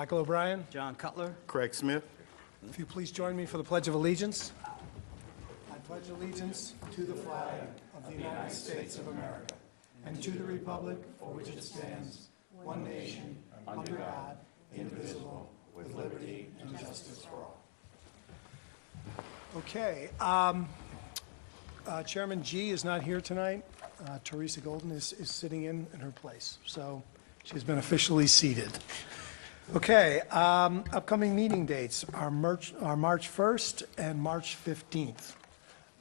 Michael O'Brien, John Cutler. Craig Smith. if you please join me for the Pledge of Allegiance. I pledge allegiance to the flag of the United States of America and to the republic for which it stands, one nation, under God, indivisible, with liberty and justice for all. Okay, Chairman G is not here tonight. Teresa Golden is sitting in her place, so she's been officially seated. Okay, upcoming meeting dates are March 1st and March 15th.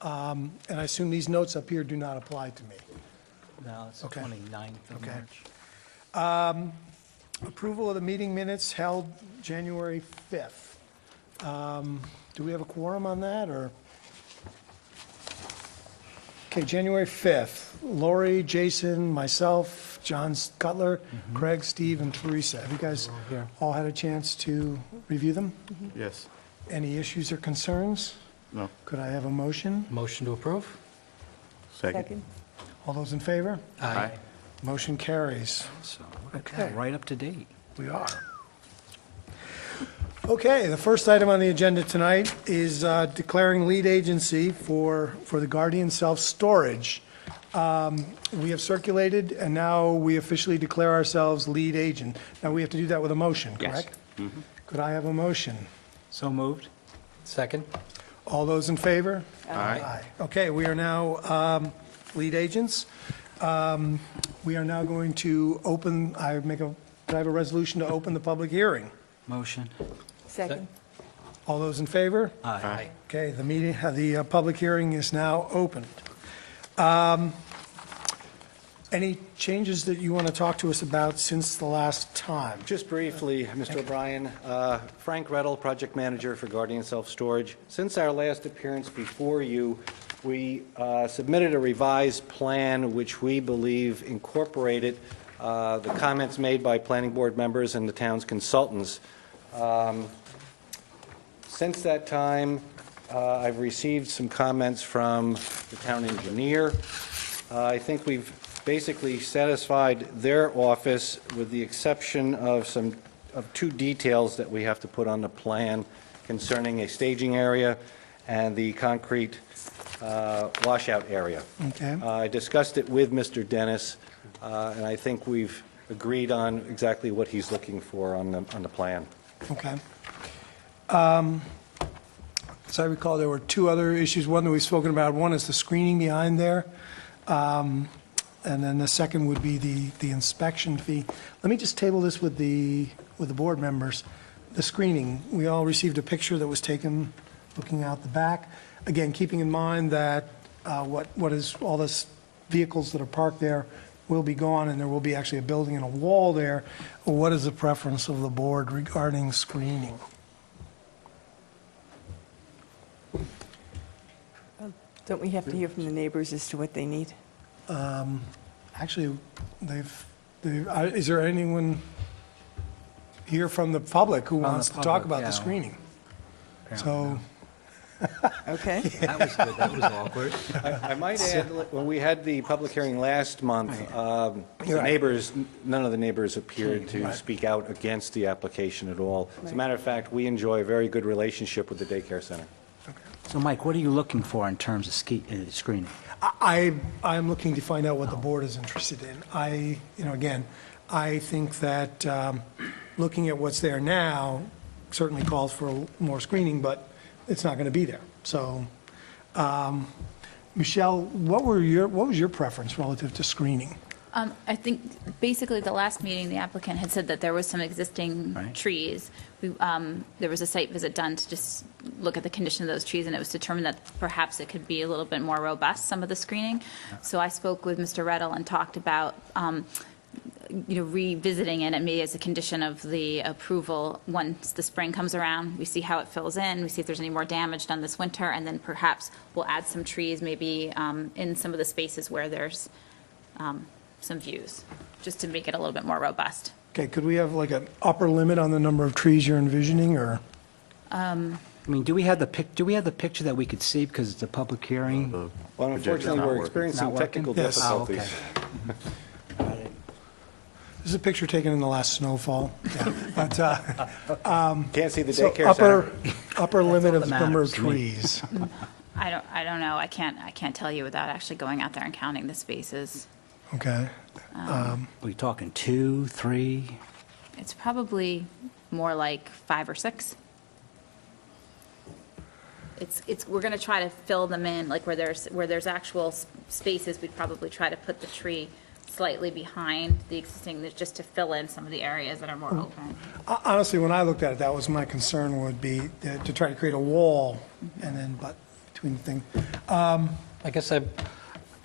And I assume these notes up here do not apply to me. No, it's the Okay. 29th of Okay. March. Approval of the meeting minutes held January 5th. Do we have a quorum on that, or? Okay, January 5th, Lori, Jason, myself, John Cutler, Craig, Steve, and Teresa. Have you guys here. all had a chance to review them? Yes. Any issues or concerns? No. Could I have a motion? Motion to approve? Second. All those in favor? Aye. Motion carries. So, look at that, right up to date. We are. Okay, the first item on the agenda tonight is declaring lead agency for the Guardian Self-Storage. We have circulated, and now we officially declare ourselves lead agent. Now, we have to do that with a motion, Yes. correct? Could I have a motion? So moved. Second? All those in favor? Aye. Okay, we are now lead agents. We are now going to open, could I have a resolution to open the public hearing? Motion. Second. All those in favor? Aye. Okay, the public hearing is now opened. Any changes that you want to talk to us about since the last time? Just briefly, Mr. O'Brien, Frank Rettel, Project Manager for Guardian Self-Storage. Since our last appearance before you, we submitted a revised plan which we believe incorporated the comments made by planning board members and the town's consultants. Since that time, I've received some comments from the town engineer. I think we've basically satisfied their office with the exception of two details that we have to put on the plan concerning a staging area and the concrete washout area. Okay. I discussed it with Mr. Dennis, and I think we've agreed on exactly what he's looking for on the plan. Okay. As I recall, there were two other issues. One that we've spoken about, one is the screening behind there. And then the second would be the inspection fee. Let me just table this with the board members. The screening, we all received a picture that was taken looking out the back. Again, keeping in mind that what is all this vehicles that are parked there will be gone, and there will be actually a building and a wall there. What is the preference of the board regarding screening? Don't we have to hear from the neighbors as to what they need? Actually, is there anyone here from the public who wants to talk public, about yeah. the screening? Apparently So, Okay. That was good, that was awkward. I might add, when we had the public hearing last month, the neighbors, none of the neighbors appeared to speak out against the application at all. As a matter of fact, we enjoy a very good relationship with the daycare center. So, Mike, what are you looking for in terms of screening? I'm looking to find out what the board is interested in. Again, I think that looking at what's there now certainly calls for more screening, but it's not going to be there. So, Michelle, what was your preference relative to screening? I think basically the last meeting, the applicant had said that there was some existing Right. trees. There was a site visit done to just look at the condition of those trees, and it was determined that perhaps it could be a little bit more robust, some of the screening. So I spoke with Mr. Rettel and talked about, revisiting it and maybe as a condition of the approval, once the spring comes around, we see how it fills in, we see if there's any more damage done this winter, and then perhaps we'll add some trees maybe in some of the spaces where there's some views, just to make it a little bit more robust. Okay, could we have like an upper limit on the number of trees you're envisioning, or? I mean, do we have the picture that we could see because it's a public hearing? Well, unfortunately, we're experiencing Not working? technical Yes. Oh, difficulties. okay. Got it. This is a picture taken in the last snowfall. Yeah. But, Can't see the so daycare center. upper limit of that number of matters to me. trees. I don't know. I can't tell you without actually going out there and counting the spaces. Okay. Are we talking 2, 3? It's probably more like 5 or 6. We're going to try to fill them in, like where there's actual spaces, we'd probably try to put the tree slightly behind the existing, just to fill in some of the areas that are more open. Honestly, when I looked at it, that was my concern, would be to try to create a wall and then, but between the thing. I guess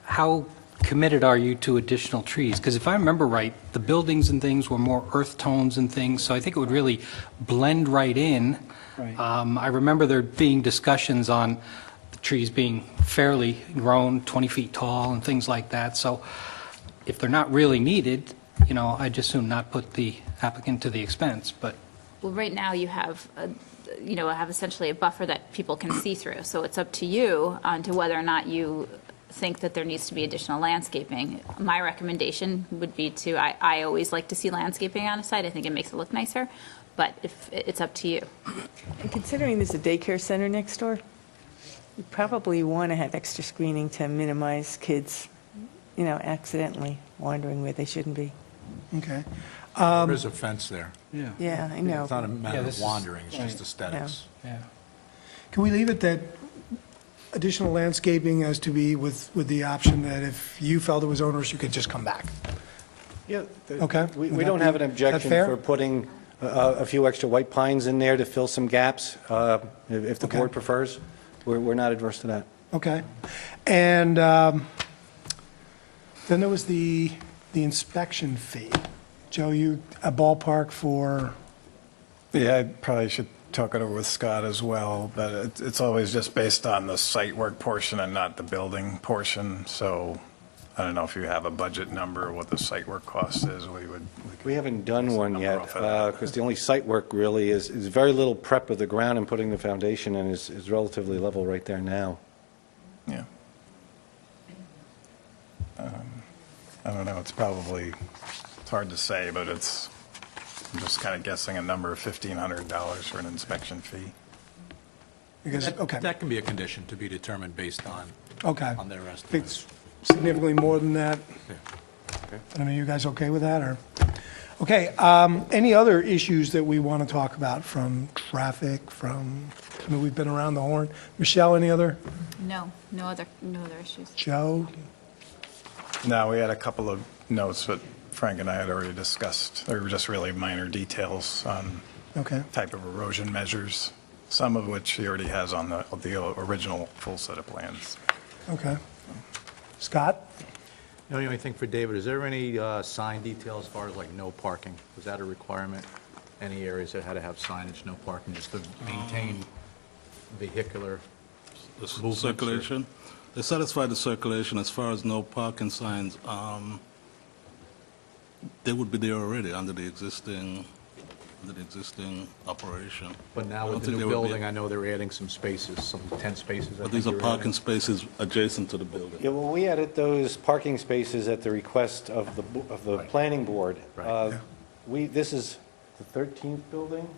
how committed are you to additional trees? Because if I remember right, the buildings and things were more earth tones and things, so I think it would really blend right in. Right. I remember there being discussions on the trees being fairly grown, 20 feet tall and things like that. So if they're not really needed, I'd just soon not put the applicant to the expense, but Well, right now you have, have essentially a buffer that people can see through. So it's up to you on to whether or not you think that there needs to be additional landscaping. My recommendation would be I always like to see landscaping on a site. I think it makes it look nicer, but if it's up to you. And considering there's a daycare center next door, you probably want to have extra screening to minimize kids, accidentally wandering where they shouldn't be. Okay. There is a fence there. yeah. Yeah, I know. It's not a matter this of is- wandering, it's just aesthetics. Yeah. Can we leave it that additional landscaping as to be with the option that if you felt it was onerous, you could just come back? Yeah. Okay. We Would that don't be- have an is that objection fair? for putting a few extra white pines in there to fill some gaps, if the Okay. board prefers. We're not adverse to that. Okay. And then there was the inspection fee. Joe, a ballpark for, Yeah, I probably should talk it over with Scott as well, but it's always just based on the site work portion and not the building portion. So I don't know if you have a budget number, what the site work cost is, We haven't done one number yet, off of that. because the only site work really is very little prep of the ground and putting the foundation in is relatively level right there now. Yeah. I don't know, it's hard to say, but I'm just kind of guessing a number of $1,500 for an inspection fee. because, okay, That can be a condition to be determined based on okay. their If estimate. it's significantly more than that, Yeah. I don't know, you guys okay with that, or? Okay, any other issues that we want to talk about from traffic, we've been around the horn. Michelle, any other? No other issues. Joe? No, we had a couple of notes that Frank and I had already discussed. They were just really minor details on Okay, type of erosion measures, some of which he already has on the original full set of plans. okay. Scott? The only thing for David, is there any sign detail as far as like no parking? Was that a requirement? Any areas that had to have signage, no parking, just to maintain vehicular The movements or- circulation, they satisfy the circulation as far as no parking signs. They would be there already under the existing operation. But now I don't with the think new there would be- building, I know they're adding some spaces, some 10 spaces. I But these are think you're adding. parking spaces adjacent to the building. Yeah, well, we added those parking spaces at the request of the planning board. Right. This is the 13th building?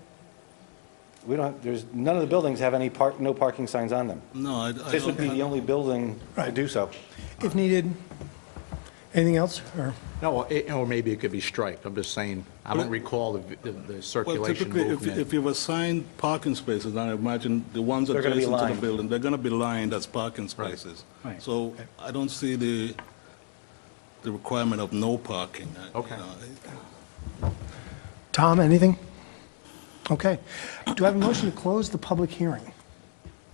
None of the buildings have no parking signs on them. No, I This would be the only building to Right. do so. If needed. Anything else, or? No, or maybe it could be striped. I'm just saying, I don't recall the Well, circulation typically, if movement. you've assigned parking spaces, I imagine the ones They're gonna be adjacent to the lined. building, they're going to be lined as parking spaces. Right. So I don't see the requirement of no parking. Okay. Tom, anything? Okay. Do I have a motion to close the public hearing?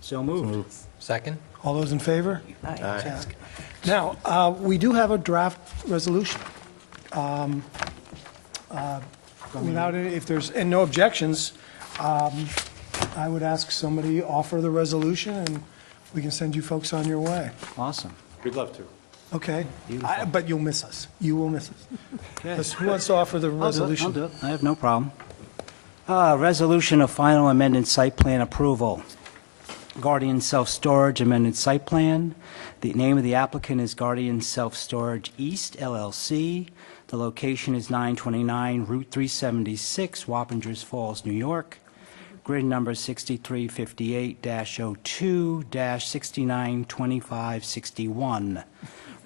So moved. Second? All those in favor? Aye. Now, we do have a draft resolution. Without it, if there's, and no objections, I would ask somebody offer the resolution, and we can send you folks on your way. Awesome. We'd love to. Okay? But you'll miss us. You will miss us. Yes, who wants to offer the resolution? I'll do it. I have no problem. Resolution of final amended site plan approval. Guardian Self-Storage amended site plan. The name of the applicant is Guardian Self-Storage East LLC. The location is 929 Route 376, Wappingers Falls, New York. Grid number 6358-02-692561.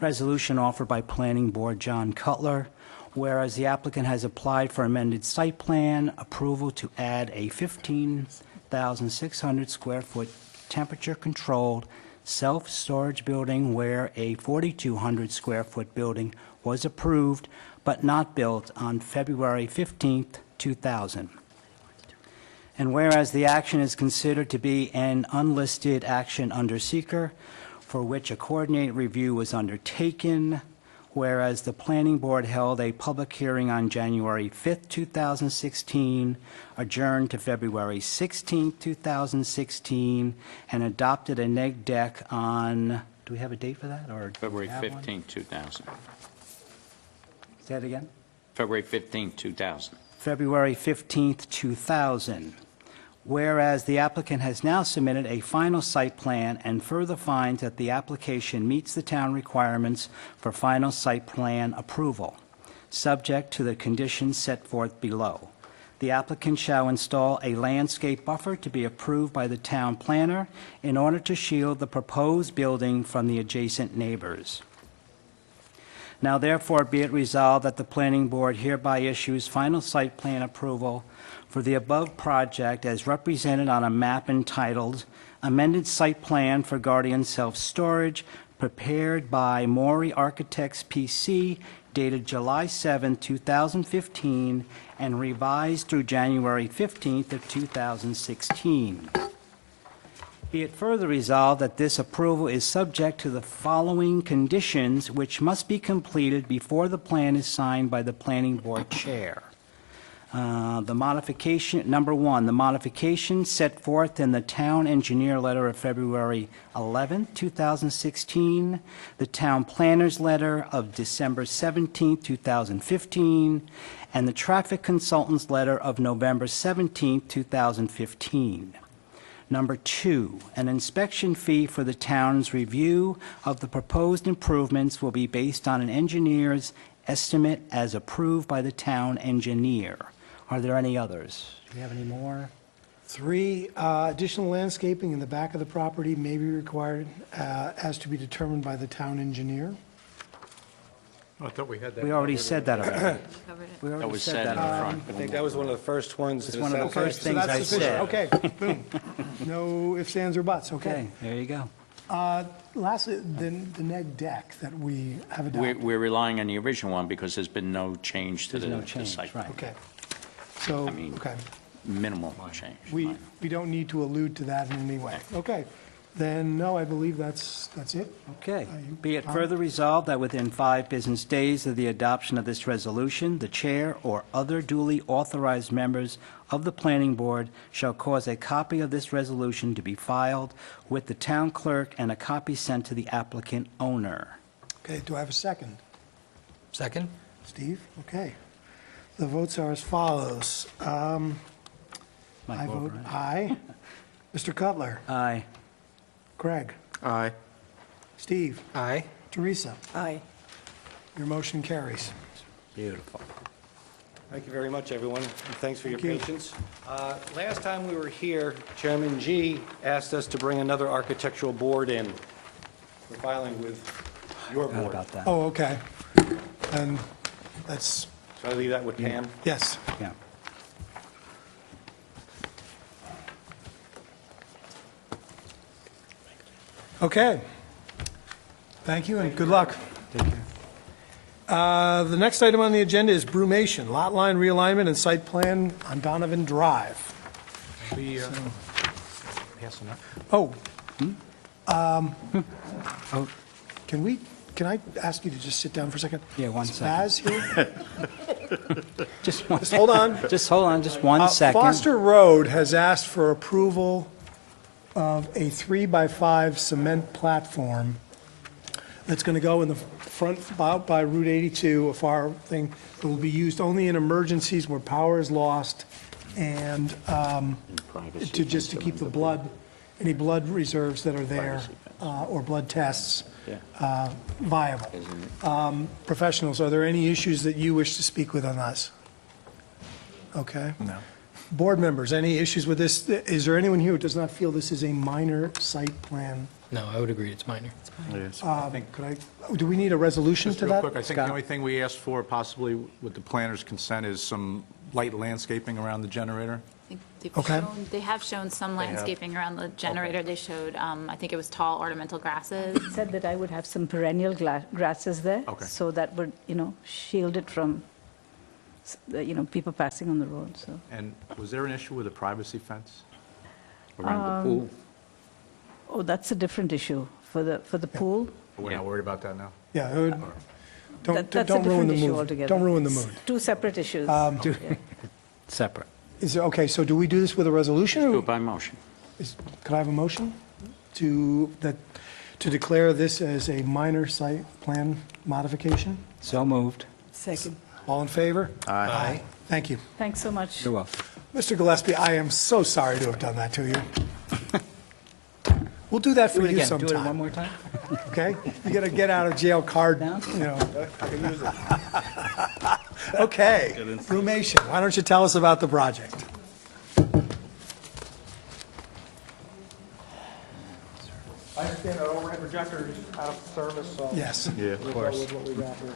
Resolution offered by Planning Board John Cutler, whereas the applicant has applied for amended site plan approval to add a 15,600 square foot temperature-controlled self-storage building where a 4,200 square foot building was approved but not built on February 15th, 2000. And whereas the action is considered to be an unlisted action under seeker, for which a coordinated review was undertaken, whereas the Planning Board held a public hearing on January 5th, 2016, adjourned to February 16th, 2016, and adopted a neg deck on, do we have a date for that, or? do we February have one? 15, 2000. Say that again? February 15, 2000. February 15th, 2000. Whereas the applicant has now submitted a final site plan and further finds that the application meets the town requirements for final site plan approval, subject to the conditions set forth below. The applicant shall install a landscape buffer to be approved by the town planner in order to shield the proposed building from the adjacent neighbors. Now therefore be it resolved that the planning board hereby issues final site plan approval for the above project as represented on a map entitled Amended Site Plan for Guardian Self-Storage, prepared by Maury Architects PC, dated July 7, 2015, and revised through January 15th of 2016. Be it further resolved that this approval is subject to the following conditions, which must be completed before the plan is signed by the planning board chair. The modification, number one, the modification set forth in the town engineer letter of February 11, 2016, the town planner's letter of December 17, 2015, and the traffic consultant's letter of November 17, 2015. Number two, an inspection fee for the town's review of the proposed improvements will be based on an engineer's estimate as approved by the town engineer. Are there any others? Do we have any more? 3, additional landscaping in the back of the property may be required as to be determined by the town engineer. I thought we had that. We already said that already. Covered it. We already That was said said in that the already. front. I think that was one of the first ones. It's that one of the said- first So things that's I sufficient. said. Okay, boom. No ifs, ands, or buts, okay. Okay, there you go. Lastly, the neg deck that we have adopted. We're relying on the original one because there's been no change to There's no the change, site. right. Okay. So, I mean- okay. Minimal change. We don't need to allude to that in any way. Okay. Then, no, I believe that's it. Okay. you- Be it Tom? further resolved that within 5 business days of the adoption of this resolution, the chair or other duly authorized members of the planning board shall cause a copy of this resolution to be filed with the town clerk and a copy sent to the applicant owner. Okay, do I have a second? Second? Steve? Okay. The votes are as follows. Mike I vote Wolverine. aye. Mr. Cutler? Aye. Craig? Aye. Steve? Aye. Teresa? Aye. Your motion carries. Beautiful. Thank you very much, everyone, and thanks for your Thank you. patience. Last time we were here, Chairman G asked us to bring another architectural board in. We're filing with your Forgot board. about that. Oh, okay. And that's, Shall I leave that with Pam? yes. Yeah. Okay. Thank you and good luck. Take care. The next item on the agenda is brumation, lot line realignment and site plan on Donovan Drive. We, passing that? Oh. Can I ask you to just sit down for a second? Yeah, one Is second. Baz here? Just one, Just hold on. just hold on, just 1 second. Foster Road has asked for approval of a 3x5 cement platform that's going to go in the front out by Route 82, a far thing. It will be used only in emergencies where power is lost and just to keep the blood, any blood reserves that are there, or blood tests. viable. Professionals, are there any issues that you wish to speak with on this? Okay. No. Board members, any issues with this? Is there anyone here who does not feel this is a minor site plan? No, I would agree, it's minor. Do we need a resolution Just to real that? quick, I think the only thing we asked for possibly with the planner's consent is some light landscaping around the generator. Okay. They have shown some landscaping around the generator. They showed, I think it was tall ornamental grasses. Said that I would have some perennial grasses there. Okay. So that would, shield it from, people passing on the road, so. And was there an issue with a privacy fence? Around the pool? Oh, that's a different issue. For the pool, We're not worried about that now? Yeah, that's a don't ruin different the issue mood. altogether. Don't ruin the mood. Two separate issues. Um, Yeah. Separate. Okay, so do we do this with a resolution? Do Or it by motion. could I have a motion to declare this as a minor site plan modification? So moved. Second. All in favor? Aye. Thank you. Thanks so much. You're welcome. Mr. Gillespie, I am so sorry to have done that to you. We'll do that for you sometime. Do it one more time? Okay? You get a get out of jail card, No? Okay, Brumation, why don't you tell us about the project? I understand that overhead projector is out of service, so Yes. Yeah, of we'll go with what we got here.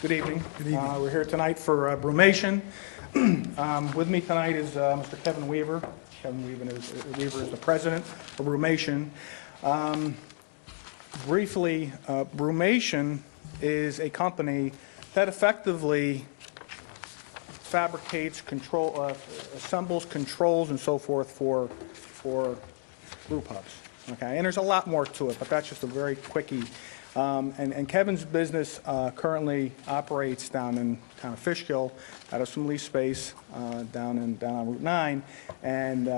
Good evening. Good evening. We're here tonight for Brumation. With me tonight is Mr. Kevin Weaver. Kevin Weaver is the president of Brumation. Briefly, Brumation is a company that effectively fabricates, assembles controls and so forth for brew pubs. Okay, and there's a lot more to it, but that's just a very quickie. And Kevin's business currently operates down in kind of Fishkill, out of some lease space down on Route 9. And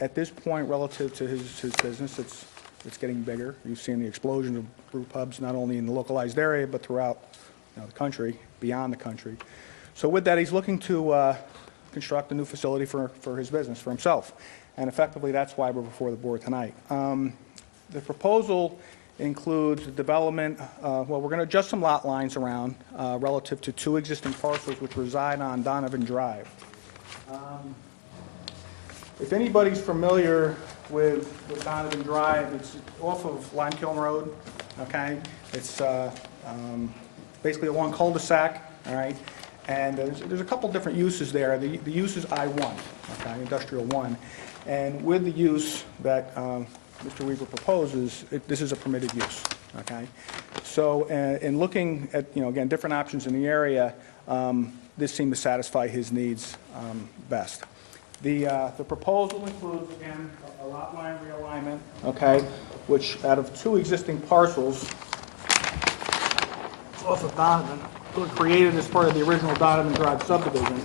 at this point, relative to his business, it's getting bigger. You've seen the explosion of brew pubs, not only in the localized area, but throughout the country, beyond the country. So with that, he's looking to construct a new facility for his business, for himself. And effectively, that's why we're before the board tonight. The proposal includes development, well, we're going to adjust some lot lines around relative to two existing parcels which reside on Donovan Drive. If anybody's familiar with Donovan Drive, it's off of Limekiln Road, okay? It's basically a long cul-de-sac, all right? And there's a couple different uses there. The use is I-1, okay, Industrial 1. And with the use that Mr. Weaver proposes, this is a permitted use, okay? So in looking at, again, different options in the area, this seemed to satisfy his needs best. The proposal includes, again, a lot line realignment, okay, which out of two existing parcels off of Donovan, were created as part of the original Donovan Drive subdivision.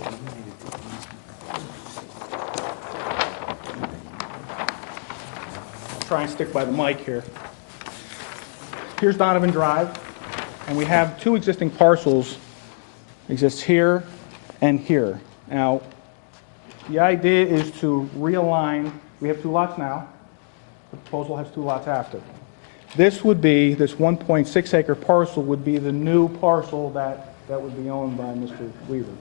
Try and stick by the mic here. Here's Donovan Drive, and we have two existing parcels, exists here and here. Now, the idea is to realign, we have two lots now, the proposal has two lots after. This would be, this 1.6 acre parcel would be the new parcel that would be owned by Mr. Weaver.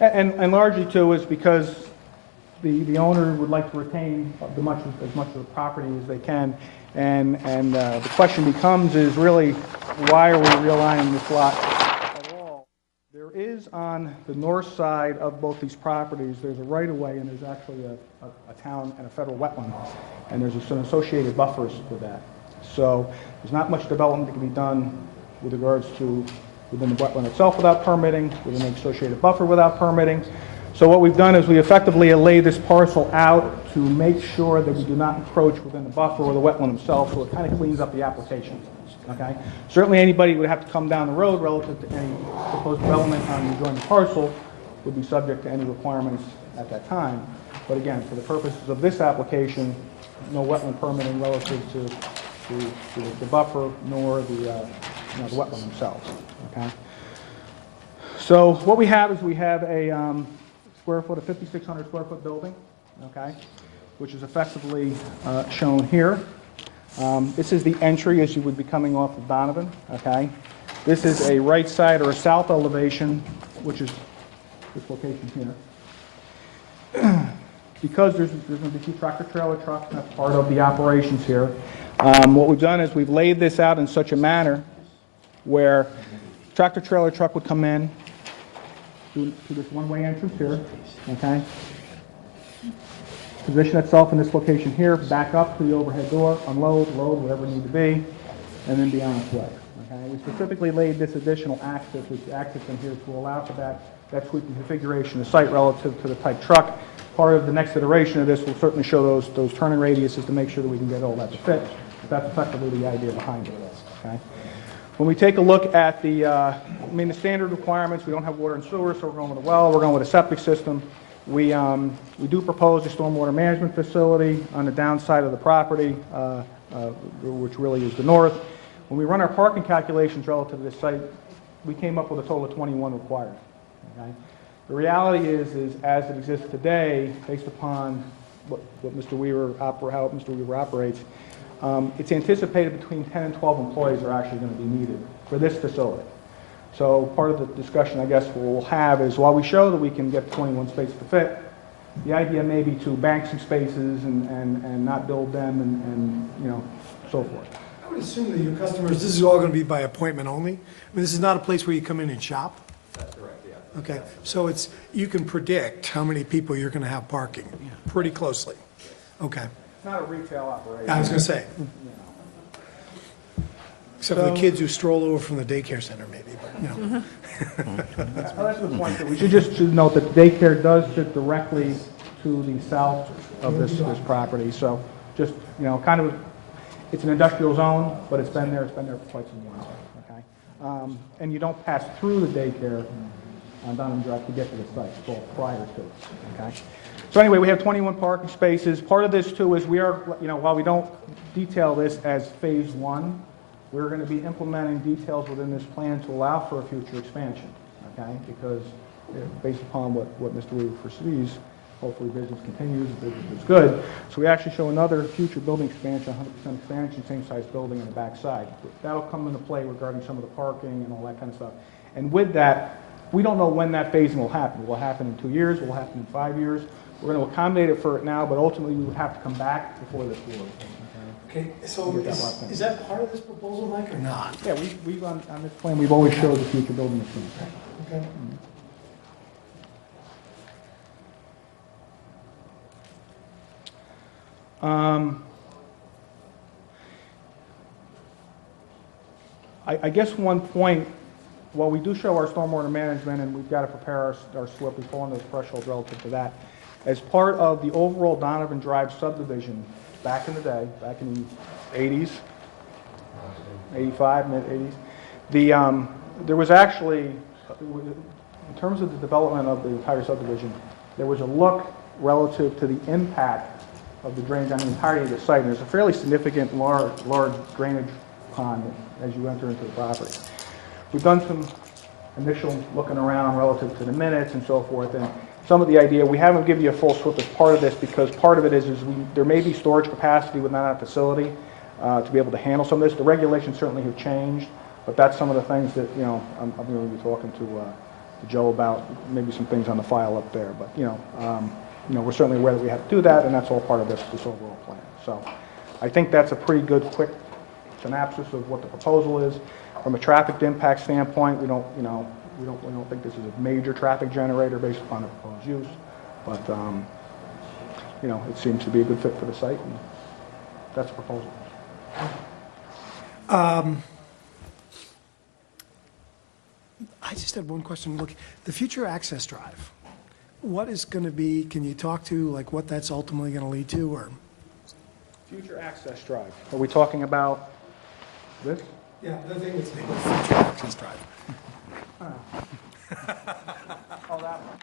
And largely too is because the owner would like to retain as much of the property as they can. And the question becomes is really, why are we realigning this lot at all? There is on the north side of both these properties, there's a right-of-way and there's actually a town and a federal wetland. And there's some associated buffers with that. So there's not much development that can be done with regards to within the wetland itself without permitting, within the associated buffer without permitting. So what we've done is we effectively lay this parcel out to make sure that we do not encroach within the buffer or the wetland itself, so it kind of cleans up the application. Okay? Certainly anybody would have to come down the road relative to any proposed development on the adjoining parcel would be subject to any requirements at that time. But again, for the purposes of this application, no wetland permitting relative to the buffer nor the wetland themselves. Okay? So what we have is we have a square foot, a 5,600 square foot building, okay, which is effectively shown here. This is the entry as you would be coming off of Donovan, okay? This is a right side or a south elevation, which is this location here. Because there's going to be 2 tractor-trailer trucks, and that's part of the operations here. What we've done is we've laid this out in such a manner where tractor-trailer truck would come in to this one-way entrance here, okay? Position itself in this location here, back up to the overhead door, unload, load, whatever it need to be, and then be on its way, okay? We specifically laid this additional access, which access in here to allow for that sweeping configuration of the site relative to the type truck. Part of the next iteration of this will certainly show those turning radiuses to make sure that we can get all that to fit. But that's effectively the idea behind it, okay? When we take a look at the standard requirements, we don't have water and sewer, so we're going with a well, we're going with a septic system. We do propose a stormwater management facility on the downside of the property, which really is the north. When we run our parking calculations relative to this site, we came up with a total of 21 required. Okay? The reality is as it exists today, based upon how Mr. Weaver operates, it's anticipated between 10 and 12 employees are actually going to be needed for this facility. So part of the discussion, I guess, we'll have is while we show that we can get 21 spaces to fit, the idea may be to bank some spaces and not build them and so forth. I would assume that your customers, this is all going to be by appointment only? I mean, this is not a place where you come in and shop? That's correct, yeah. Okay, so you can predict how many people you're going to have parking pretty closely? Okay. It's not a retail operation. I was going to say. Except for the kids who stroll over from the daycare center, maybe, but, That's the point. That we should note that daycare does sit directly to the south of this property. So just, kind of, it's an industrial zone, but it's been there for quite some while, okay? And you don't pass through the daycare on Donovan Drive to get to the site, it's all prior to it, okay? So anyway, we have 21 parking spaces. Part of this, too, is we are, while we don't detail this as phase 1, we're going to be implementing details within this plan to allow for a future expansion, okay? Because based upon what Mr. Weaver foresees, hopefully business continues, business is good. So we actually show another future building expansion, 100% expansion, same size building on the back side. That'll come into play regarding some of the parking and all that kind of stuff. And with that, we don't know when that phasing will happen. Will it happen in 2 years? Will it happen in 5 years? We're going to accommodate it for it now, but ultimately we would have to come back before this board. okay, so is that part of this proposal, Mike, or not? Yeah, we've on this plan, we've always showed the future building expansion. Okay. I guess one point, while we do show our stormwater management and we've got to prepare our SWIP, we fall under the threshold relative to that. As part of the overall Donovan Drive subdivision, back in the day, back in the 80s, 85, mid-80s, there was actually, in terms of the development of the entire subdivision, there was a look relative to the impact of the drainage on the entirety of the site. And there's a fairly significant large drainage pond as you enter into the property. We've done some initial looking around relative to the minutes and so forth, and some of the idea, we haven't given you a full SWIP as part of this because part of it is there may be storage capacity within that facility to be able to handle some of this. The regulations certainly have changed, but that's some of the things that, I'm going to be talking to Joe about, maybe some things on the file up there. But, we're certainly aware that we have to do that, and that's all part of this overall plan. So I think that's a pretty good, quick synopsis of what the proposal is. From a traffic impact standpoint, we don't think this is a major traffic generator based upon the proposed use, but it seems to be a good fit for the site, and that's the proposal. I just had one question. Look, the future access drive, what is going to be, can you talk to, like, what that's ultimately going to lead to, or? Future access drive. Are we talking about this? Yeah, the thing that's labeled future access drive. Oh, that one.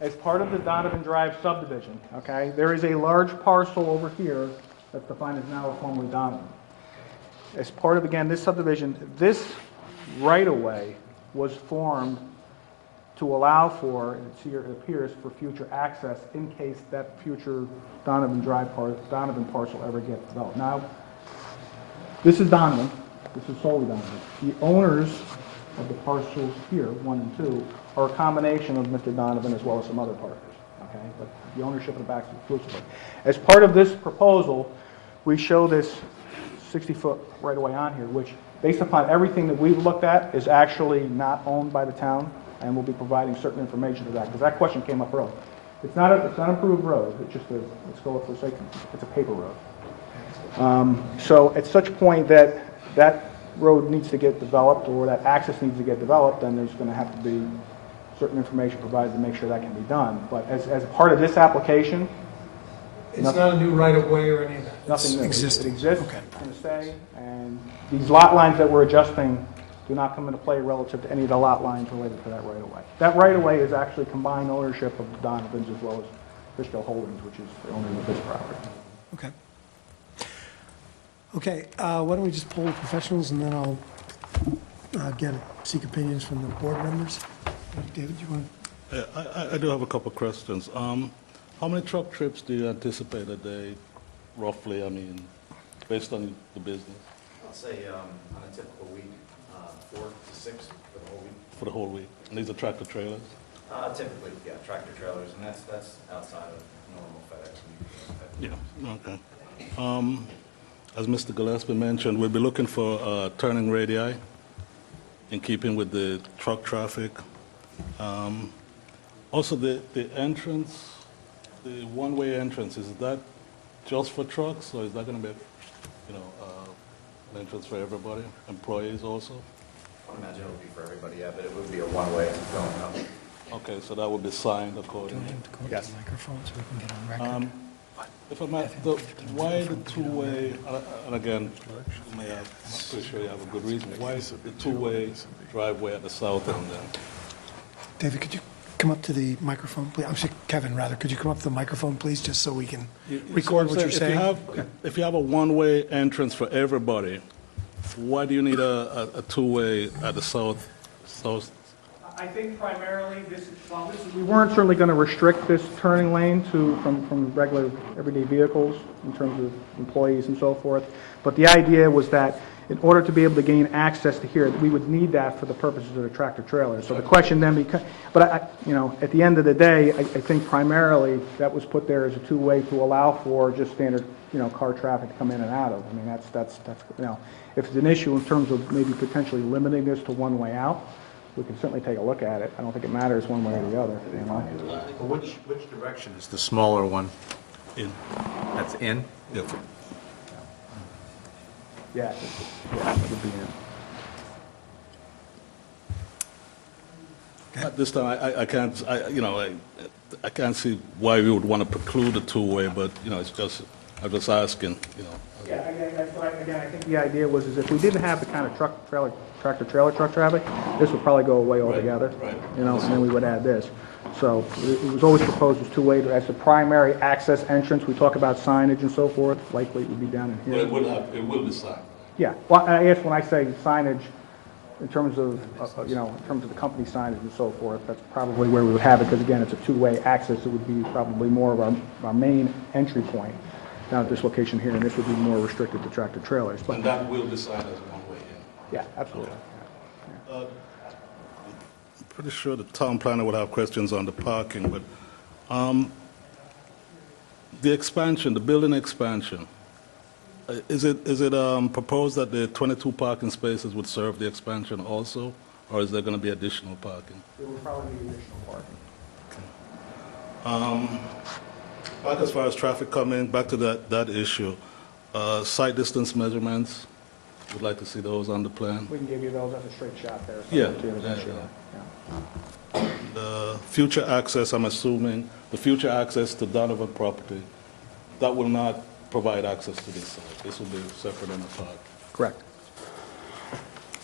As part of the Donovan Drive subdivision, okay, there is a large parcel over here that's defined as now formerly Donovan. as part of, again, this subdivision, this right-of-way was formed to allow for, it appears, for future access in case that future Donovan parcel ever gets developed. Now, this is Donovan, this is solely Donovan. The owners of the parcels here, 1 and 2, are a combination of Mr. Donovan as well as some other partners, okay? But the ownership of the back is exclusively. As part of this proposal, we show this 60-foot right-of-way on here, which, based upon everything that we've looked at, is actually not owned by the town, and we'll be providing certain information to that, because that question came up earlier. It's not an approved road, it's just a, let's go for sake, it's a paper road. So at such point that that road needs to get developed, or that access needs to get developed, then there's going to have to be certain information provided to make sure that can be done. But as part of this application, It's not a new right-of-way or any of that? nothing It's new. existing? It exists, Okay. it's going to stay, and these lot lines that we're adjusting do not come into play relative to any of the lot lines related to that right-of-way. That right-of-way is actually combined ownership of the Donovans as well as Fishkill Holdings, which is the owner of this property. Okay. Okay, why don't we just poll the professionals, and then I'll seek opinions from the board members. David, you want to? I do have a couple of questions. How many truck trips do you anticipate a day, roughly, I mean, based on the business, I'll say on a typical week, 4 to 6 for the whole week. for the whole week? And these are tractor trailers? Typically, yeah, tractor trailers, and that's outside of normal FedEx. Yeah, okay. As Mr. Gillespie mentioned, we'll be looking for turning radii in keeping with the truck traffic. Also, the entrance, the one-way entrance, is that just for trucks, or is that going to be, an entrance for everybody, employees also? I would imagine it would be for everybody, yeah, but it would be a one-way going up. Okay, so that would be signed accordingly. Yes. Microphone so we can get on record. If I might, why the two-way, and again, I'm pretty sure you have a good reason, why is the two-way driveway at the south end then? David, could you come up to the microphone, please? Actually, Kevin, rather, could you come up to the microphone, please, just so we can record what you're saying? If you have a one-way entrance for everybody, why do you need a two-way at the south? I think primarily we weren't certainly going to restrict this turning lane from regular everyday vehicles in terms of employees and so forth. But the idea was that in order to be able to gain access to here, we would need that for the purposes of the tractor trailer. So the question then becomes, but at the end of the day, I think primarily that was put there as a two-way to allow for just standard, car traffic to come in and out of. I mean, that's if it's an issue in terms of maybe potentially limiting this to one way out, we can certainly take a look at it. I don't think it matters one way or the other, Which direction is the smaller one? In. That's in? Yeah. Yeah, it would be in. At this time, I can't see why we would want to preclude the two-way, but, it's just, I'm just asking, Yeah, I think the idea was is if we didn't have the kind of tractor-trailer truck traffic, this would probably go away altogether. Right. And then we would add this. So it was always proposed as two-way, as the primary access entrance. We talk about signage and so forth, likely it would be down in here. It will be signed. Yeah, well, I guess when I say signage, in terms of, in terms of the company signage and so forth, that's probably where we would have it, because again, it's a two-way access. It would be probably more of our main entry point down at this location here, and this would be more restricted to tractor trailers. But And that will be signed as one way in. yeah, absolutely. I'm pretty sure the town planner would have questions on the parking, but the expansion, the building expansion, is it proposed that the 22 parking spaces would serve the expansion also, or is there going to be additional parking? There would probably be additional parking. Back as far as traffic coming, back to that issue, site distance measurements, would like to see those on the plan. We can give you those as a straight shot there. so Yeah, that you have an issue. yeah. The future access, I'm assuming, the future access to Donovan property, that will not provide access to this site. This will be separate and apart. Correct.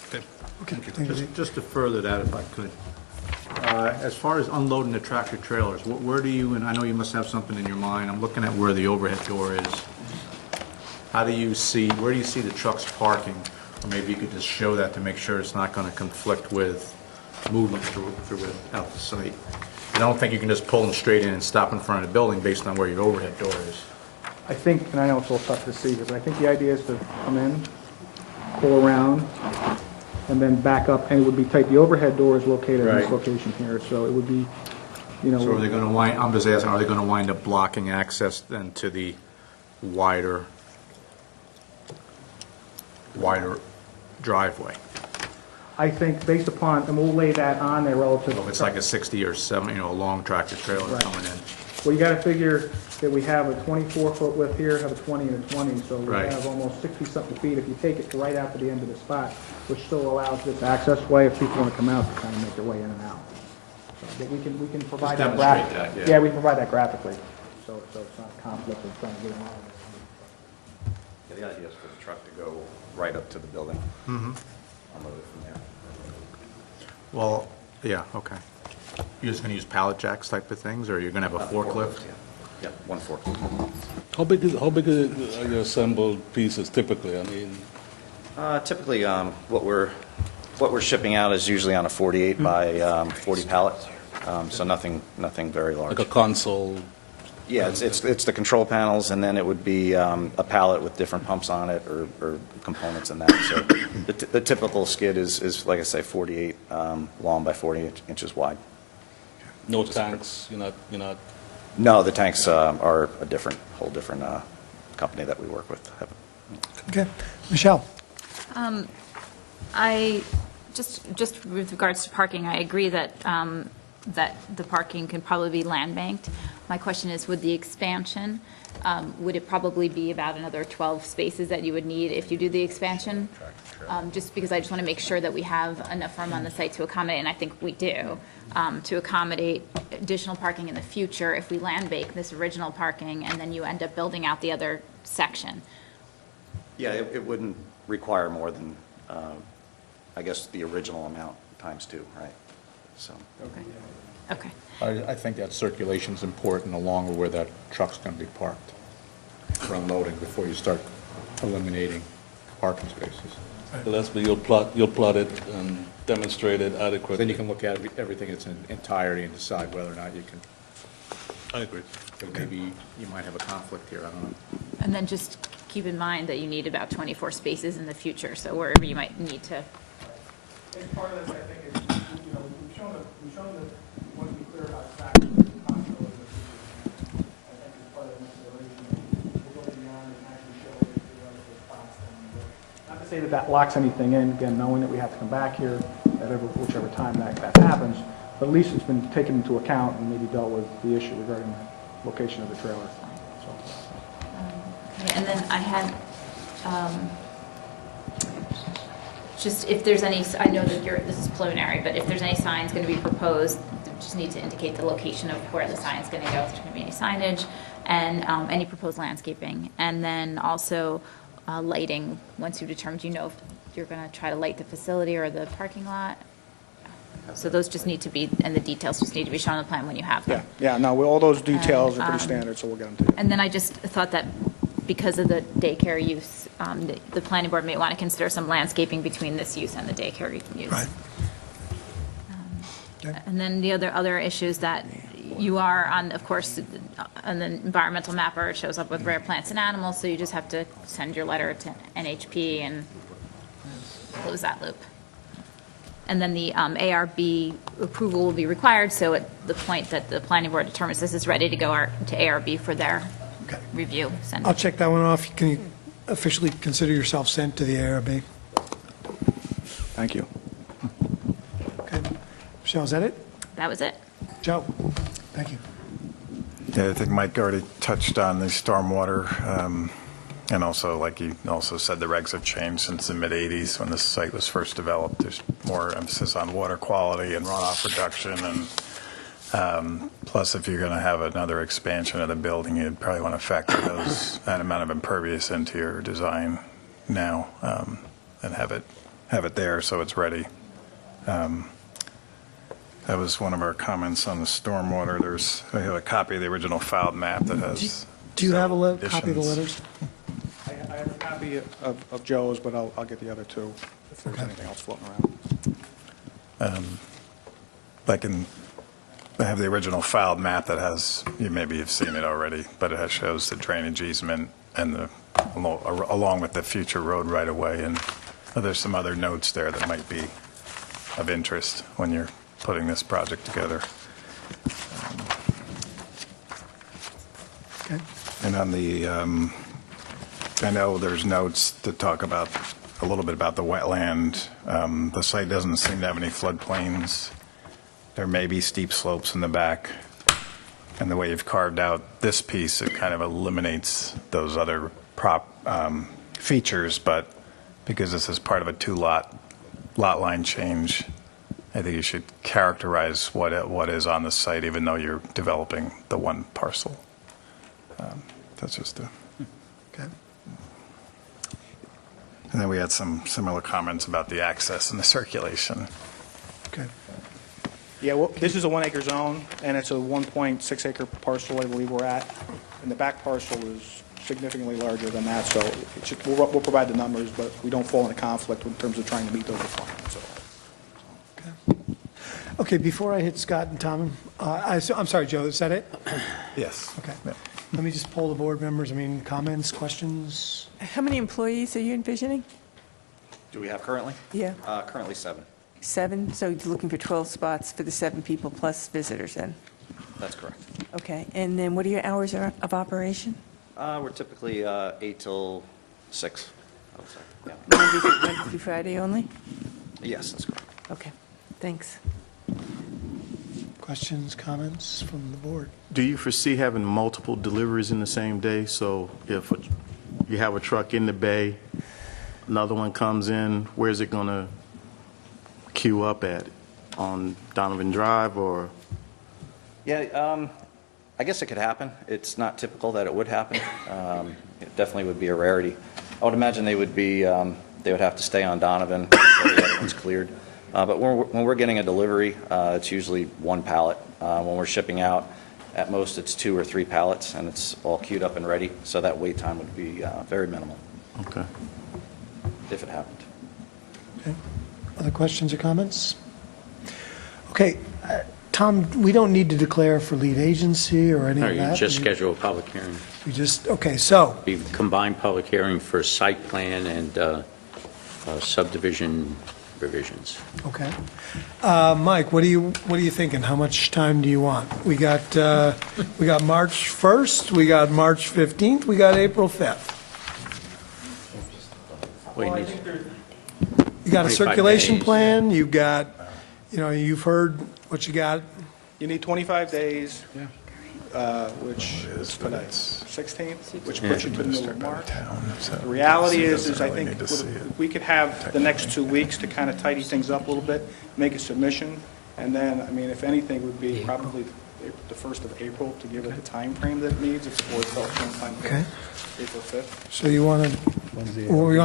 Okay. Okay, Just to further that, if I could. As far as unloading the tractor trailers, where do you, and I know you must have something in your mind, I'm looking at where the overhead door is. How do you see, where do you see the trucks parking? Or maybe you could just show that to make sure it's not going to conflict with movement throughout the site. I don't think you can just pull them straight in and stop in front of the building based on where your overhead door is. I think, and I know it's a little tough to see, but I think the idea is to come in, pull around, and then back up, and it would be tight. The overhead door is located in this Right. location here, so it would be, So are they going to wind, I'm just asking, are they going to wind up blocking access then to the wider driveway? I think based upon, and we'll lay that on there relative. So if it's like a 60 or 70, a long tractor trailer Right. coming in. Well, you got to figure that we have a 24-foot width here, have a 20 and a 20, so we Right. have almost 60-something feet. If you take it right out to the end of the spot, which still allows this access way if people want to come out to kind of make their way in and out. So, but we can provide that. demonstrate that, yeah. Yeah, we can provide that graphically, so it's not a conflict of trying to get them out. Yeah, the idea is for the truck to go right up to the building. Unload it from there. Well, yeah, okay. You're just going to use pallet jacks type of things, or you're going to have a forklift? Yeah, one forklift. How big are your assembled pieces typically? I mean, Typically, what we're shipping out is usually on a 48 by 40 pallet, so nothing very large. like a console? Yeah, it's the control panels, and then it would be a pallet with different pumps on it or components in that. So the typical skid is, like I say, 48 long by 40 inches wide. No tanks? You're not, No, the tanks are a whole different company that we work with. Okay. Michelle? Just with regards to parking, I agree that, that the parking can probably be land banked. My question is, with the expansion, would it probably be about another 12 spaces that you would need if you do the expansion? Just because I just want to make sure that we have enough room on the site to accommodate, and I think we do, to accommodate additional parking in the future if we land bank this original parking and then you end up building out the other section. Yeah, it wouldn't require more than, I guess, the original amount times 2, right? So. Okay. I think that circulation's important along with where that truck's going to be parked for unloading before you start eliminating parking spaces. Gillespie, you'll plot it and demonstrate it adequately. Then you can look at everything in its entirety and decide whether or not you can, I agree. maybe you might have a conflict here, I don't know. And then just keep in mind that you need about 24 spaces in the future, so wherever you might need to. And part of this, I think, is, we've shown that once we clear out traffic, the possibility of, I think, as part of the consideration, we'll go beyond and actually show the other spots. Not to say that that locks anything in, again, knowing that we have to come back here at whichever time that happens, but at least it's been taken into account and maybe dealt with the issue regarding the location of the trailer. And then I had, just if there's any, I know that this is preliminary, but if there's any signs going to be proposed, you just need to indicate the location of where the sign's going to go, if there's going to be any signage, and any proposed landscaping. And then also lighting, once you've determined, if you're going to try to light the facility or the parking lot. So those just need to be, and the details just need to be shown on the plan when you have them. Yeah, no, all those details are pretty standard, so we'll get them to you. And then I just thought that because of the daycare use, the planning board may want to consider some landscaping between this use and the daycare use. Right. Okay. And then the other issues that you are on, of course, on the environmental mapper, it shows up with rare plants and animals, so you just have to send your letter to NHP and close that loop. And then the ARB approval will be required, so at the point that the planning board determines this is ready to go to ARB for their Okay. review. Send I'll it. check that one off. Can you officially consider yourself sent to the ARB? Thank you. Okay. Michelle, is that it? That was it. Joe? Thank you. Yeah, I think Mike already touched on the stormwater, and also, like he also said, the regs have changed since the mid-'80s when this site was first developed. There's more emphasis on water quality and runoff reduction, and plus, if you're going to have another expansion of the building, you'd probably want to factor that amount of impervious into your design now, and have it there so it's ready. That was one of our comments on the stormwater. I have a copy of the original filed map that has. Do you have a copy of the additions. letters? I have copy of Joe's, but I'll get the other two if there's anything else floating around. I have the original filed map that has, maybe you've seen it already, but it shows the drainage easement and along with the future road right away. And there's some other notes there that might be of interest when you're putting this project together. Okay. And on the, I know there's notes that talk about, a little bit about the wetland. The site doesn't seem to have any floodplains. There may be steep slopes in the back. And the way you've carved out this piece, it kind of eliminates those other features, but because this is part of a lot line change, I think you should characterize what is on the site, even though you're developing the one parcel. That's just a... Okay. And then we had some similar comments about the access and the circulation. Okay. Yeah, well, this is a 1 acre zone, and it's a 1.6 acre parcel, I believe we're at. And the back parcel is significantly larger than that, so we'll provide the numbers, but we don't fall into conflict in terms of trying to meet those requirements. Okay, before I hit Scott and Tom, I'm sorry, Joe, is that it? Yes. Okay. Let me just poll the board members. I mean, comments, questions? How many employees are you envisioning? Do we have currently? Yeah, Currently 7. 7, so you're looking for 12 spots for the 7 people plus visitors then? That's correct. Okay, and then what are your hours of operation? We're typically 8 till 6, I would say. Yeah. Monday through Friday only? Yes, that's correct. Okay, thanks. Questions, comments from the board? Do you foresee having multiple deliveries in the same day? So if you have a truck in the bay, another one comes in, where's it going to queue up at? On Donovan Drive or? Yeah, I guess it could happen. It's not typical that it would happen. It definitely would be a rarity. I would imagine they would have to stay on Donovan until the other one's cleared. But when we're getting a delivery, it's usually 1 pallet. When we're shipping out, at most it's 2 or 3 pallets, and it's all queued up and ready. So that wait time would be very minimal. Okay. If it happened. Okay. Other questions or comments? Okay, Tom, we don't need to declare for lead agency or any No, of you that? just schedule a public hearing. We just, okay, so, Be combined public hearing for site plan and subdivision revisions. okay. Mike, what are you thinking? How much time do you want? We got March 1st, we got March 15th, we got April 5th. Wait, You got a 25 circulation days. plan, you've got, you've heard what you got. You need 25 days, which is today, 16th, which puts you to the middle of March. The reality is I think we could have the next 2 weeks to kind of tidy things up a little bit, make a submission, and then, I mean, if anything, would be probably the 1st of April to give it the time frame that it needs. It's for sometime Okay. April 5th. So you want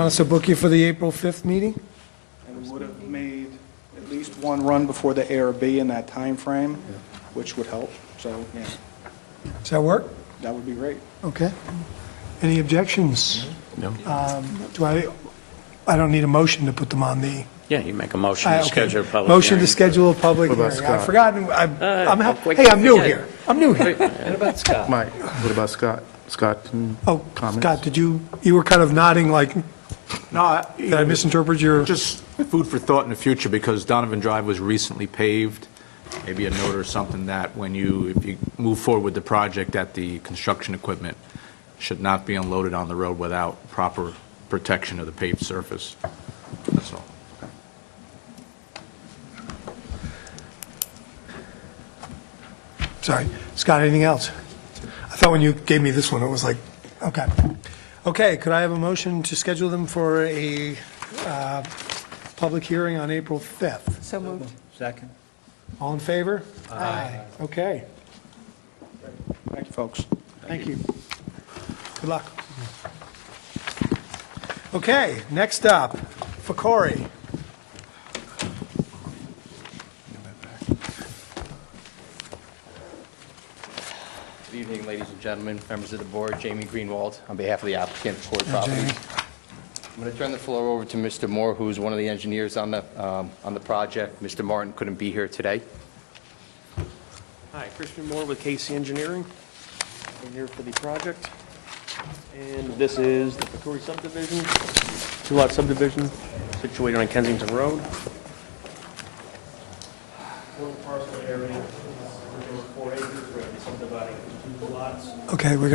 us to book you for the April 5th meeting? And we would have made at least 1 run before the ARB in that time frame, which would help. So, yeah, Does that work? that would be great. Okay. Any objections? No. I don't need a motion to put them on the. Yeah, you make a motion to Okay. schedule a public Motion hearing. to schedule a public What about hearing. I've Scott? forgotten, wait, hey, I'm new forget it. here. I'm new here. What about Scott? Mike, what about Scott? Scott, Oh, comments? Scott, you were kind of nodding like, No, did I misinterpret your? just food for thought in the future, because Donovan Drive was recently paved. Maybe a note or something that if you move forward with the project, that the construction equipment should not be unloaded on the road without proper protection of the paved surface. That's all. Sorry. Scott, anything else? I thought when you gave me this one, it was like, okay. Okay, could I have a motion to schedule them for a public hearing on April 5th? So moved. Second. All in favor? Aye. Okay, Thank you, folks. thank you. Good luck. Okay, next up, Fakori. Good evening, ladies and gentlemen, members of the board. Jamie Greenwald on behalf of the applicant, Ford Hi, Jamie. Properties. I'm going to turn the floor over to Mr. Moore, who's one of the engineers on the project. Mr. Martin couldn't be here today. Hi, Christian Moore with KC Engineering. I'm here for the project. And this is the Pecori subdivision, two-lot subdivision situated on Kensington Road. Total parcel area is over 4 acres. We're going to be subdividing into 2 lots. Okay, we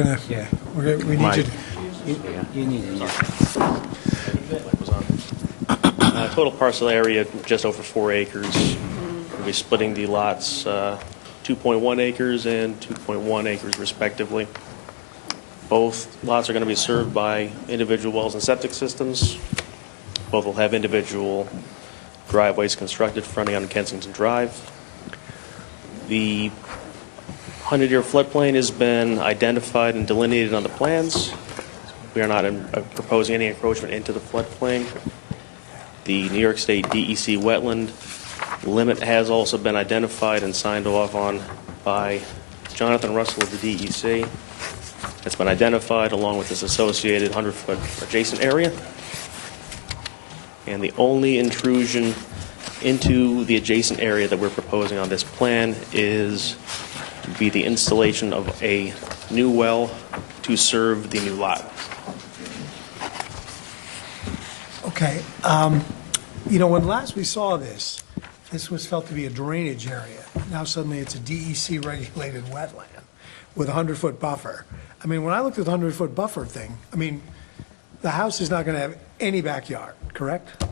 need you to, You need it. Total parcel area, just over 4 acres. We'll be splitting the lots 2.1 acres and 2.1 acres respectively. Both lots are going to be served by individual wells and septic systems. Both will have individual driveways constructed fronting on Kensington Drive. The 100-year floodplain has been identified and delineated on the plans. We are not proposing any encroachment into the floodplain. The New York State DEC wetland limit has also been identified and signed off on by Jonathan Russell of the DEC. It's been identified along with this associated 100-foot adjacent area. And the only intrusion into the adjacent area that we're proposing on this plan is be the installation of a new well to serve the new lot. okay. When last we saw this, this was felt to be a drainage area. Now suddenly it's a DEC-regulated wetland with a 100-foot buffer. I mean, when I looked at the 100-foot buffer thing, I mean, the house is not going to have any backyard, correct?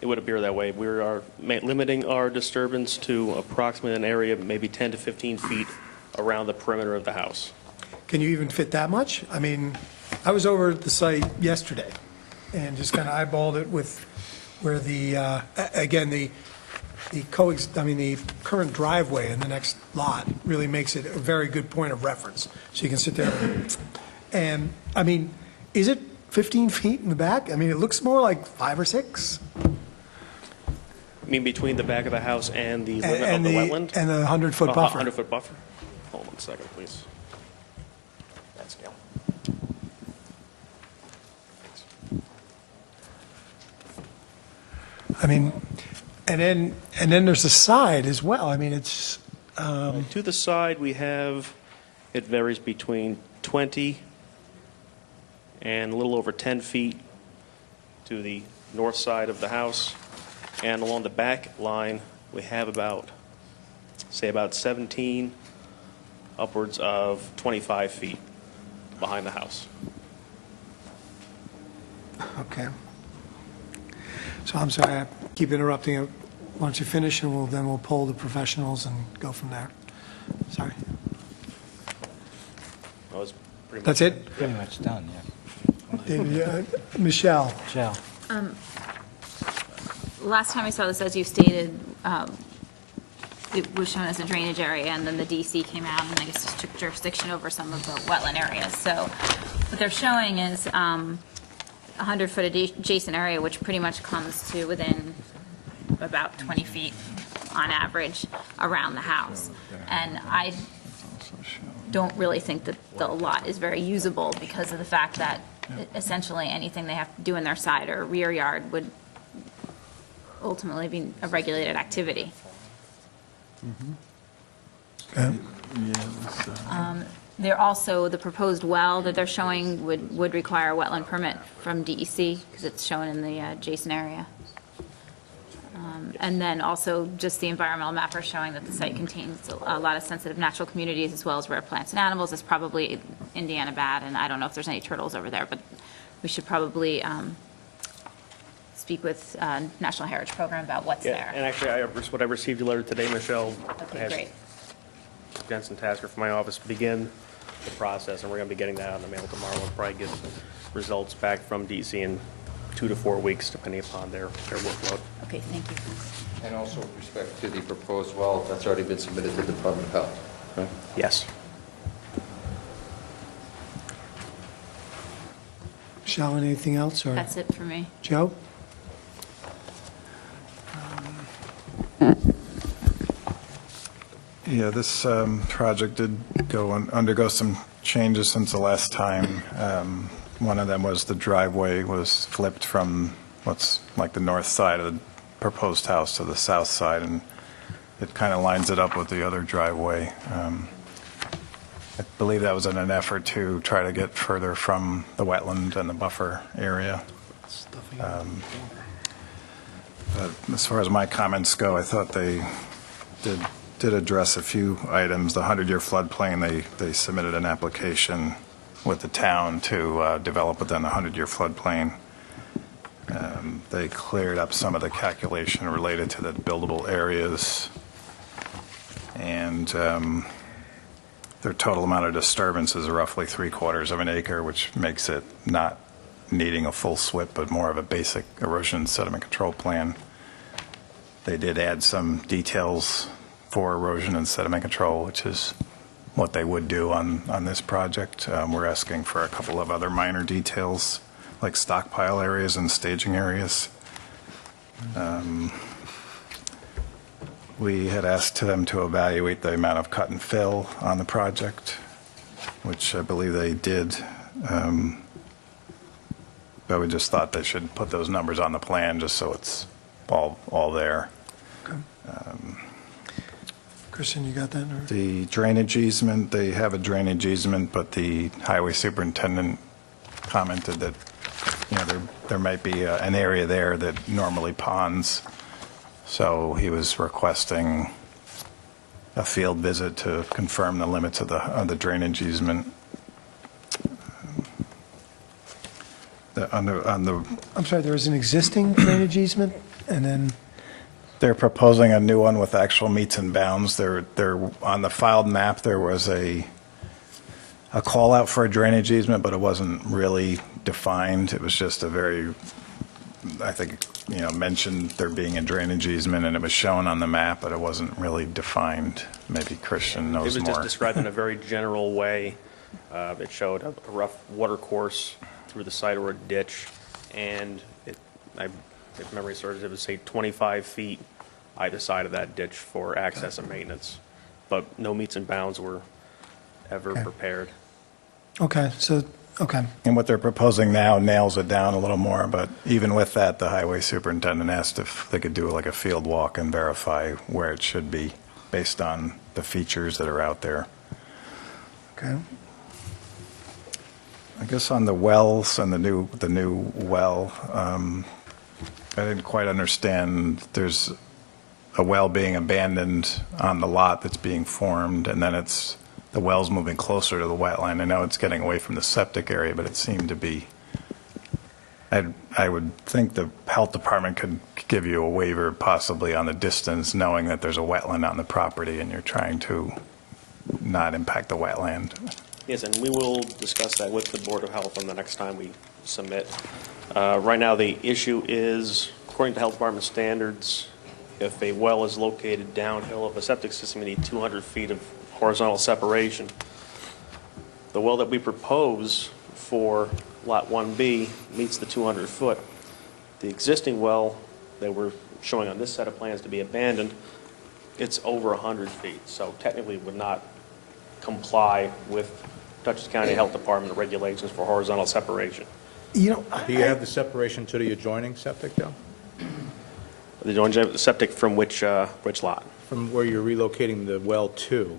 It would appear that way. We are limiting our disturbance to approximately an area of maybe 10 to 15 feet around the perimeter of the house. Can you even fit that much? I mean, I was over at the site yesterday and just kind of eyeballed it with where the, again, the current driveway in the next lot really makes it a very good point of reference. So you can sit there and, I mean, is it 15 feet in the back? I mean, it looks more like 5 or 6. You mean between the back of the house and the limit of the wetland? And the 100-foot buffer. 100-foot buffer? Hold on 1 second, please. That scale. I mean, and then there's the side as well. I mean, it's, To the side, we have, it varies between 20 and a little over 10 feet to the north side of the house. And along the back line, we have about 17, upwards of 25 feet behind the house. okay. So I'm sorry, I keep interrupting you. Why don't you finish, and then we'll poll the professionals and go from there. Sorry. That was pretty much That's it? Pretty much done, Michelle? Michelle? Last time I saw this, as you stated, it was shown as a drainage area, and then the DC came out and I guess just took jurisdiction over some of the wetland areas. So what they're showing is a 100-foot adjacent area, which pretty much comes to within about 20 feet on average around the house. And I don't really think that the lot is very usable because of the fact that essentially anything they have to do in their side or rear yard would ultimately be a regulated activity. They're also, the proposed well that they're showing would require a wetland permit from DEC because it's shown in the adjacent area. And then also just the environmental mapper showing that the site contains a lot of sensitive natural communities as well as rare plants and animals. It's probably Indiana bad, and I don't know if there's any turtles over there, but we should probably speak with National Heritage Program about what's there. And actually, what I received a letter today, Michelle. Okay, great. Jensen Tasker from my office to begin the process, and we're going to be getting that out in the mail tomorrow. We'll probably get results back from DC in 2 to 4 weeks, depending upon their workload. Okay, thank you. And also with respect to the proposed well, that's already been submitted to the Department of Health, right? Yes. Michelle, anything else, or? That's it for me. Joe? Yeah, this project did undergo some changes since the last time. One of them was the driveway was flipped from what's like the north side of the proposed house to the south side, and it kind of lines it up with the other driveway. I believe that was in an effort to try to get further from the wetland and the buffer area. But as far as my comments go, I thought they did address a few items. The 100-year floodplain, they submitted an application with the town to develop within the 100-year floodplain. They cleared up some of the calculation related to the buildable areas. And their total amount of disturbance is roughly 3/4 of an acre, which makes it not needing a full SWIP, but more of a basic erosion sediment control plan. They did add some details for erosion and sediment control, which is what they would do on this project. We're asking for a couple of other minor details, like stockpile areas and staging areas. We had asked them to evaluate the amount of cut and fill on the project, which I believe they did. But we just thought they should put those numbers on the plan just so it's all there. Christian, you got that? Or? The drainage easement, they have a drainage easement, but the highway superintendent commented that, you know, there might be an area there that normally ponds. So he was requesting a field visit to confirm the limits of the drainage easement. I'm sorry, there is an existing drainage easement, and then... They're proposing a new one with actual meets and bounds. They're on the filed map, there was a call out for a drainage easement, but it wasn't really defined. It was just a very, I think, you know, mentioned there being a drainage easement, and it was shown on the map, but it wasn't really defined. Maybe Christian knows more. It was just described in a very general way. It showed a rough water course through the site or a ditch, and if memory serves, it would say 25 feet either side of that ditch for access and maintenance. But no meets and bounds were ever prepared. Okay, so, okay. And what they're proposing now nails it down a little more, but even with that, the highway superintendent asked if they could do like a field walk and verify where it should be based on the features that are out there. Okay. I guess on the wells and the new well, I didn't quite understand. There's a well being abandoned on the lot that's being formed, and then the well's moving closer to the wetland. I know it's getting away from the septic area, but it seemed to be, I would think the health department could give you a waiver possibly on the distance, knowing that there's a wetland on the property and you're trying to not impact the wetland. Yes, and we will discuss that with the Board of Health on the next time we submit. Right now, the issue is, according to Health Department standards, if a well is located downhill of a septic system, you need 200 feet of horizontal separation. The well that we propose for Lot 1B meets the 200 foot. The existing well that we're showing on this set of plans to be abandoned, it's over 100 feet, so technically would not comply with Dutchess County Health Department regulations for horizontal separation. You know, Do you have the separation to the adjoining septic, though? The adjoining septic from which lot? From where you're relocating the well to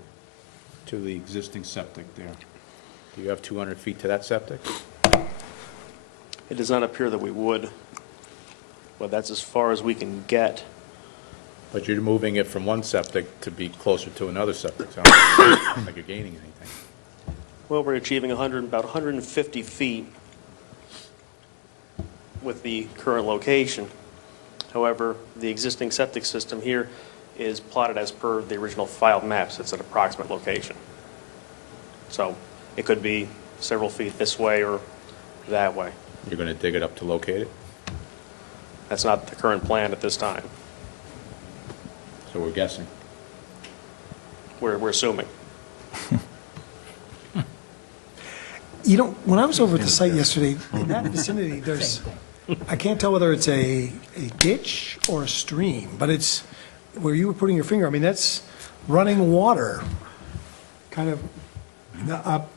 the existing septic there? Do you have 200 feet to that septic? It does not appear that we would, but that's as far as we can get. But you're moving it from one septic to be closer to another septic, so I don't think you're gaining anything. Well, we're achieving about 150 feet with the current location. However, the existing septic system here is plotted as per the original filed maps. It's an approximate location. So it could be several feet this way or that way. You're going to dig it up to locate it? That's not the current plan at this time. So we're guessing. We're assuming. You know, when I was over at the site yesterday, in that vicinity, I can't tell whether it's a ditch or a stream, but it's where you were putting your finger. I mean, that's running water, kind of up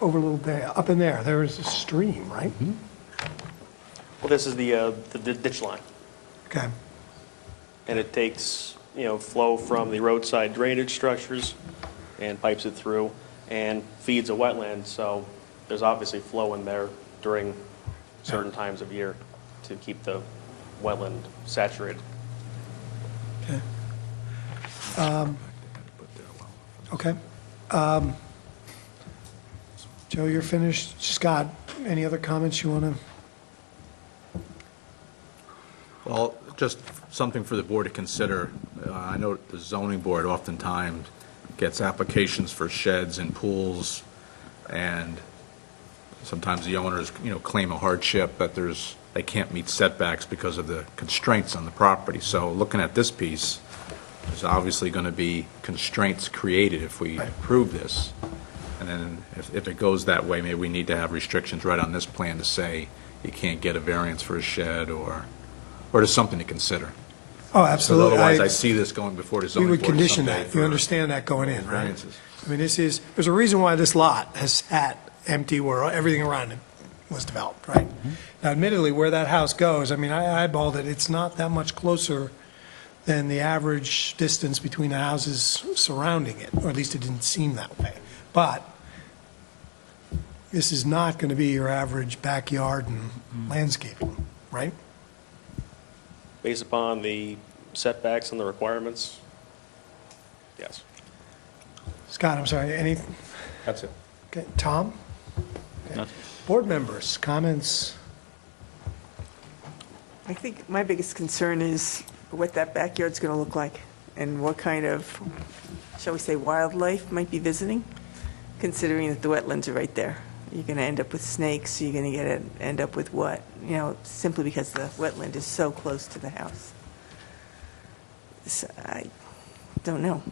over a little bit, up in there, there is a stream, right? Well, this is the ditch line, Okay. and it takes, flow from the roadside drainage structures and pipes it through and feeds a wetland, so there's obviously flow in there during certain times of year to keep the wetland saturated. Okay. Okay. Joe, you're finished. Scott, any other comments you want to? Well, just something for the board to consider. I know the zoning board oftentimes gets applications for sheds and pools, and sometimes the owners, claim a hardship that they can't meet setbacks because of the constraints on the property. So looking at this piece, there's obviously going to be constraints created if we approve this. And then if it goes that way, maybe we need to have restrictions right on this plan to say you can't get a variance for a shed or just something to consider. Oh, absolutely. Otherwise, I see this going before the We zoning board would condition someday that. for You understand that going in, right? variances. I mean, there's a reason why this lot has sat empty where everything around it was developed, right? Now admittedly, where that house goes, I mean, I eyeballed it, it's not that much closer than the average distance between the houses surrounding it, or at least it didn't seem that way. But this is not going to be your average backyard and landscaping, right? Based upon the setbacks and the requirements, yes. Scott, I'm sorry, any, That's it. okay, Tom? Okay. Board members, comments? I think my biggest concern is what that backyard's going to look like and what kind of, shall we say, wildlife might be visiting, considering that the wetlands are right there. You're going to end up with snakes, you're going to end up with what? Simply because the wetland is so close to the house. So I don't know.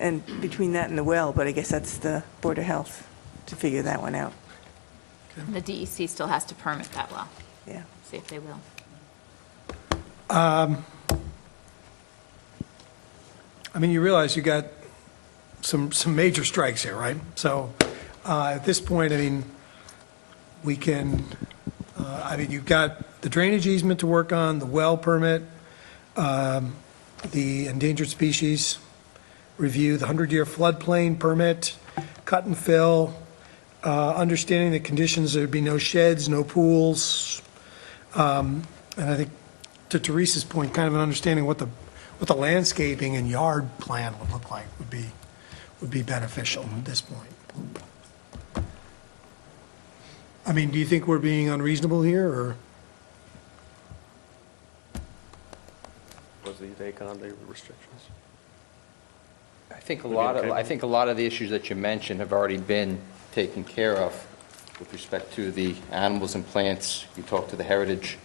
And between that and the well, but I guess that's the Board of Health to figure that one out. The DEC still has to permit that well. Yeah. See if they will. I mean, you realize you got some major strikes here, right? So at this point, I mean, we can, you've got the drainage easement to work on, the well permit, the endangered species review, the 100-year floodplain permit, cut and fill, understanding the conditions, there'd be no sheds, no pools. And I think to Teresa's point, kind of an understanding what the landscaping and yard plan would look like would be beneficial at this point. I mean, do you think we're being unreasonable here, or? What's the take on the restrictions? I think a lot of the issues that you mentioned have already been taken care of with respect to the animals and plants. You talked to the Heritage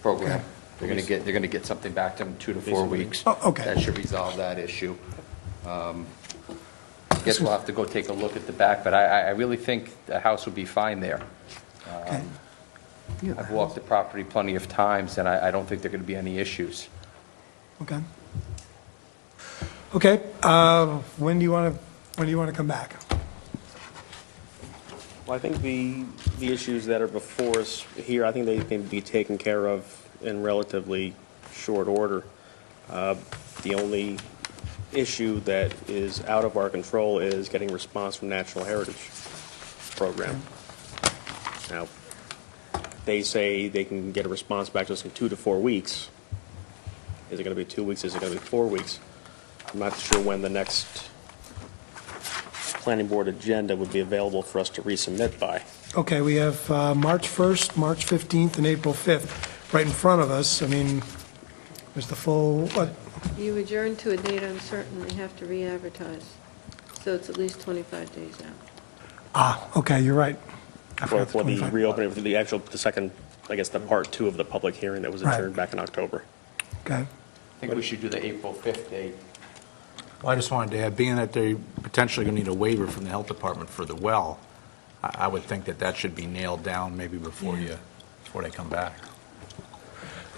Program. They're going to get something back to them in 2 to 4 weeks. Oh, okay. That should resolve that issue. I guess we'll have to go take a look at the back, but I really think the house will be fine there. Okay. I've walked the property plenty of times, and I don't think there are going to be any issues. Okay. Okay, when do you want to come back? Well, I think the issues that are before us here, I think they can be taken care of in relatively short order. The only issue that is out of our control is getting response from National Heritage Program. Now, they say they can get a response back to us in 2 to 4 weeks. Is it going to be 2 weeks? Is it going to be 4 weeks? I'm not sure when the next planning board agenda would be available for us to resubmit by. Okay, we have March 1st, March 15th, and April 5th right in front of us. I mean, there's the full, what? You adjourn to a date uncertain, they have to re-advertise. So it's at least 25 days out. Okay, you're right. I For forgot the 25. reopening, for the second, I guess, the part 2 of the public hearing that was Right. adjourned back in October. Okay. I think we should do the April 5th date. Well, I just wanted to add, being that they potentially going to need a waiver from the health department for the well, I would think that should be nailed down maybe before they come back.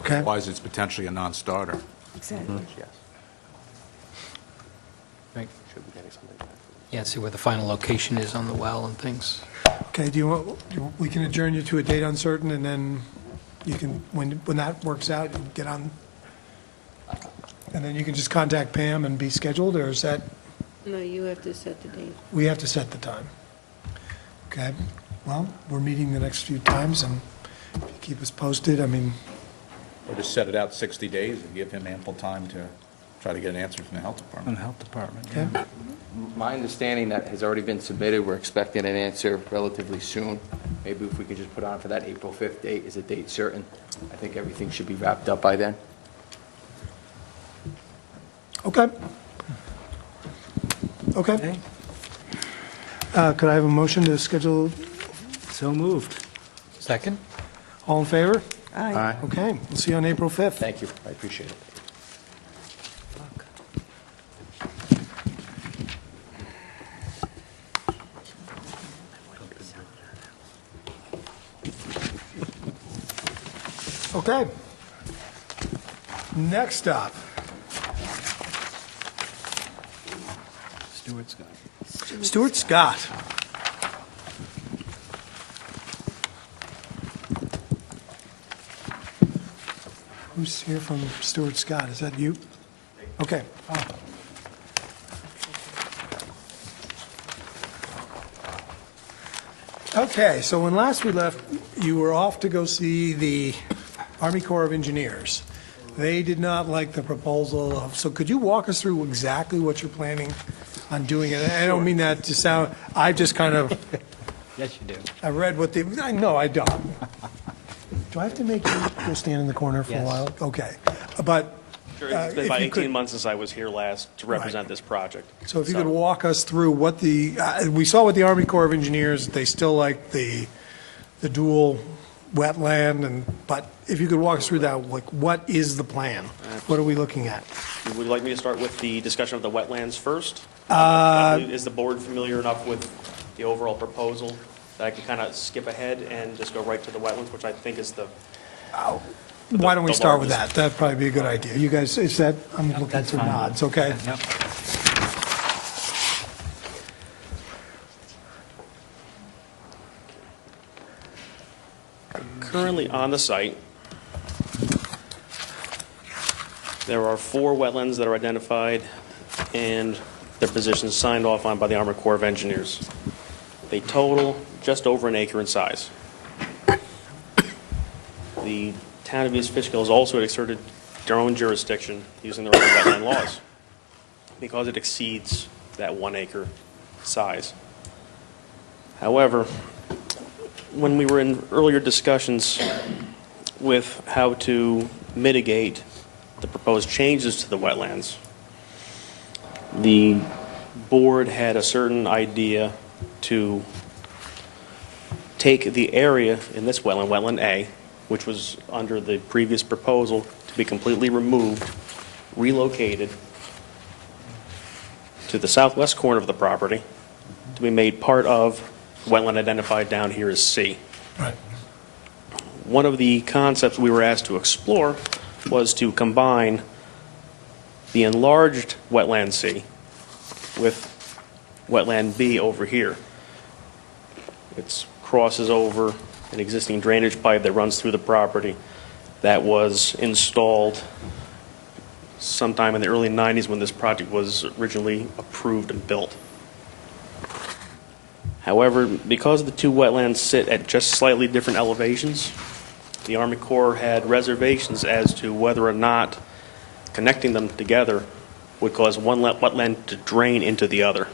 Okay. Otherwise, it's potentially a non-starter. Exactly. Yes. Right. Should be getting something back. Yeah, see where the final location is on the well and things. Okay, we can adjourn you to a date uncertain, and then you can, when that works out, you can get on, and then you can just contact Pam and be scheduled, or is that, No, you have to set the date. we have to set the time? Okay, well, we're meeting the next few times, and if you keep us posted, I mean, Or just set it out 60 days and give him ample time to try to get an answer from the health department. Health Department, okay? My understanding that has already been submitted, we're expecting an answer relatively soon. Maybe if we could just put on for that April 5th date, is a date certain? I think everything should be wrapped up by then. Okay. Okay. Could I have a motion to schedule? So moved. Second? All in favor? Aye. Okay, we'll see you on April 5th. Thank you, I appreciate it. Okay. Next up, Stuart Scott. Stuart Scott. Who's here from Stuart Scott? Is that you? Okay. Okay, so when last we left, you were off to go see the Army Corps of Engineers. They did not like the proposal of, so could you walk us through exactly what you're planning on doing? And I don't mean that to sound, I just kind of, Yes, you do. I read what they, no, I don't. Do I have to make you go stand in the corner for a Yes. while? Okay, but Sure, it's been if about you 18 could- months since I was here last to represent this project. So if you could walk us through what the, we saw with the Army Corps of Engineers, they still like the dual wetland, and, but if you could walk us through that, like, what is the plan? What are we looking at? Would you like me to start with the discussion of the wetlands first? Is the board familiar enough with the overall proposal that I can kind of skip ahead and just go right to the wetlands, which I think is the... Why don't we the start with that? largest. That'd probably be a good idea. You guys, is that, I'm looking that's for fine. nods, okay? Yep. Currently on the site, there are 4 wetlands that are identified and their positions signed off on by the Army Corps of Engineers. They total just over an acre in size. The town of East Fishkill has also exerted their own jurisdiction using their own wetland laws because it exceeds that 1 acre size. However, when we were in earlier discussions with how to mitigate the proposed changes to the wetlands, the board had a certain idea to take the area in this wetland, wetland A, which was under the previous proposal to be completely removed, relocated to the southwest corner of the property to be made part of wetland identified down here as C. Right. One of the concepts we were asked to explore was to combine the enlarged wetland C with wetland B over here. It crosses over an existing drainage pipe that runs through the property that was installed sometime in the early 90s when this project was originally approved and built. However, because the 2 wetlands sit at just slightly different elevations, the Army Corps had reservations as to whether or not connecting them together would cause one wetland to drain into the other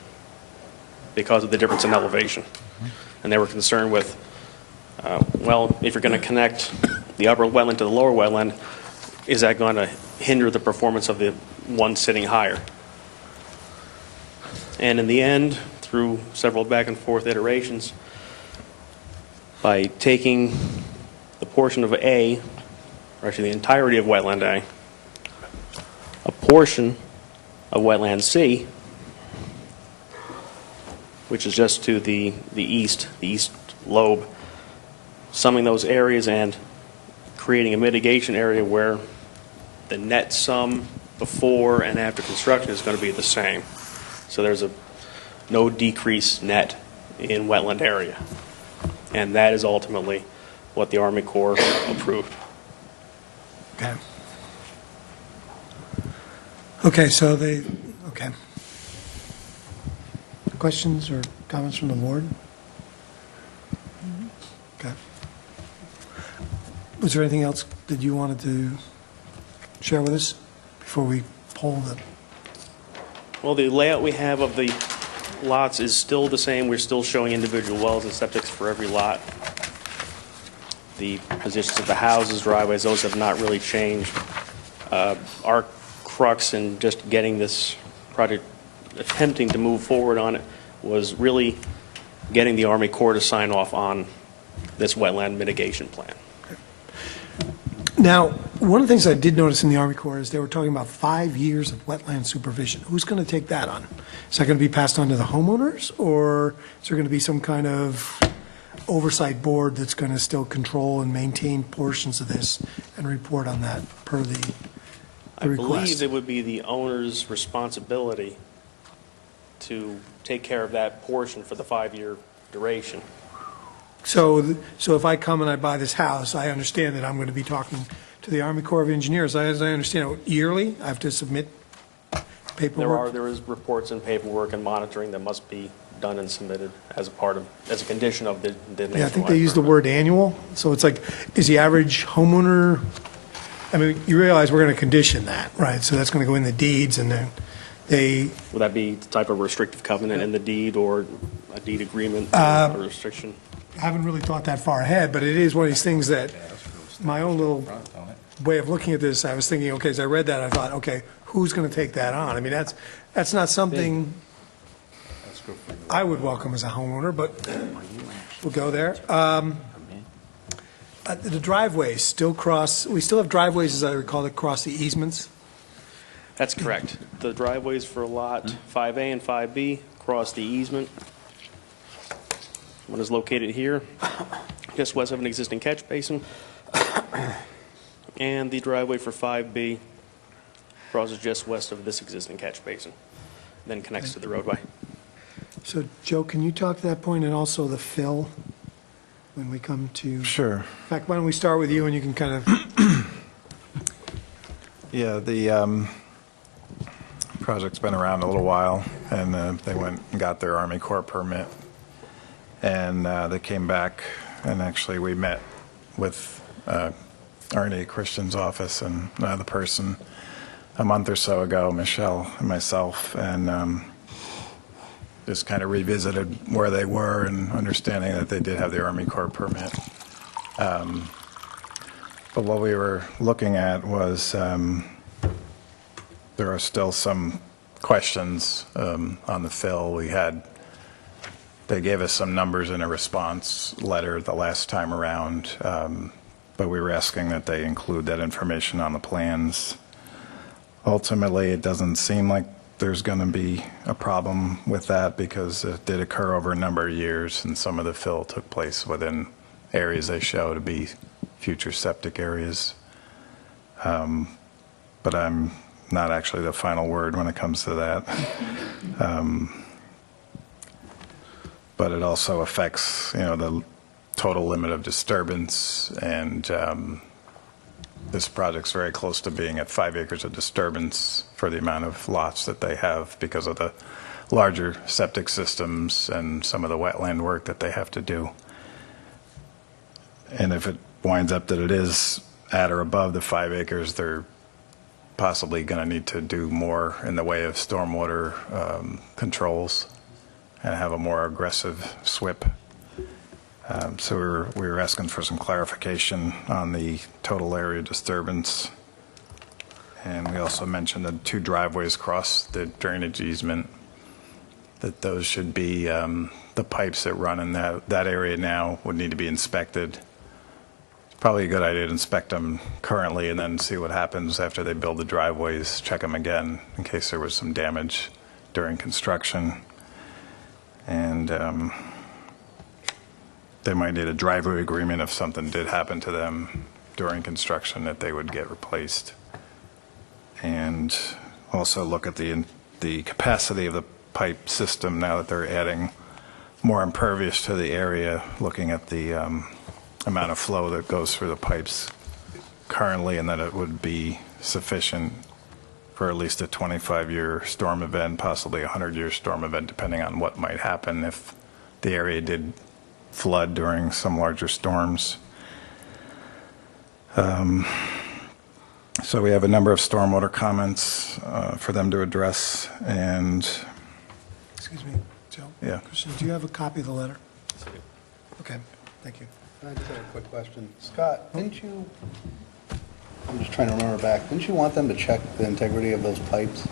because of the difference in elevation. And they were concerned with, well, if you're going to connect the upper wetland to the lower wetland, is that going to hinder the performance of the one sitting higher? And in the end, through several back and forth iterations, by taking the portion of A, or actually the entirety of wetland A, a portion of wetland C, which is just to the east lobe, summing those areas and creating a mitigation area where the net sum before and after construction is going to be the same. So there's no decrease net in wetland area. And that is ultimately what the Army Corps approved. Okay. Okay, so okay. Questions or comments from the board? Okay. Was there anything else that you wanted to share with us before we poll the? Well, the layout we have of the lots is still the same. We're still showing individual wells and septics for every lot. The positions of the houses, driveways, those have not really changed. Our crux in just getting this project, attempting to move forward on it, was really getting the Army Corps to sign off on this wetland mitigation plan. Now, one of the things I did notice in the Army Corps is they were talking about 5 years of wetland supervision. Who's going to take that on? Is that going to be passed on to the homeowners, or is there going to be some kind of oversight board that's going to still control and maintain portions of this and report on that per the I believe request? it would be the owner's responsibility to take care of that portion for the 5-year duration. So if I come and I buy this house, I understand that I'm going to be talking to the Army Corps of Engineers. As I understand it, yearly, I have to submit paperwork? There is reports and paperwork and monitoring that must be done and submitted as a condition of the Yeah, I think they use the word annual. So it's like, is the average homeowner, I mean, you realize we're going to condition that, right? So that's going to go in the deeds, and then they, Would that be the type of restrictive covenant in the deed or a deed agreement or restriction? I haven't really thought that far ahead, but it is one of these things that, my own little way of looking at this, I was thinking, okay, as I read that, I thought, okay, who's going to take that on? I mean, that's not something I would welcome as a homeowner, but we'll go there. The driveways still cross, we still have driveways, as I recall, that cross the easements? That's correct. The driveways for lot 5A and 5B cross the easement. One is located here, just west of an existing catch basin. And the driveway for 5B crosses just west of this existing catch basin, then connects to the roadway. So, Joe, can you talk to that point, and also the fill when we come to? Sure. In fact, why don't we start with you, and you can kind of. Yeah, the project's been around a little while, and they went and got their Army Corps permit. And they came back, and actually we met with Arnie Christian's office and the person a month or so ago, Michelle and myself, and just kind of revisited where they were and understanding that they did have the Army Corps permit. But what we were looking at was there are still some questions on the fill. They gave us some numbers in a response letter the last time around, but we were asking that they include that information on the plans. Ultimately, it doesn't seem like there's going to be a problem with that because it did occur over a number of years, and some of the fill took place within areas they show to be future septic areas. But I'm not actually the final word when it comes to that. But it also affects, the total limit of disturbance, and this project's very close to being at 5 acres of disturbance for the amount of lots that they have because of the larger septic systems and some of the wetland work that they have to do. And if it winds up that it is at or above the 5 acres, they're possibly going to need to do more in the way of stormwater controls and have a more aggressive SWIP. So we were asking for some clarification on the total area disturbance. And we also mentioned the 2 driveways across the drainage easement, that those should be, the pipes that run in that area now would need to be inspected. It's probably a good idea to inspect them currently and then see what happens after they build the driveways, check them again in case there was some damage during construction. And they might need a driveway agreement if something did happen to them during construction, that they would get replaced. And also look at the capacity of the pipe system now that they're adding more impervious to the area, looking at the amount of flow that goes through the pipes currently, and that it would be sufficient for at least a 25-year storm event, possibly a 100-year storm event, depending on what might happen if the area did flood during some larger storms. So we have a number of stormwater comments for them to address, and Excuse me, Joe? Yeah. Christian, do you have a copy of the letter? Okay, thank you. I just had a quick question. Scott, didn't you, I'm just trying to remember back, didn't you want them to check the integrity of those pipes?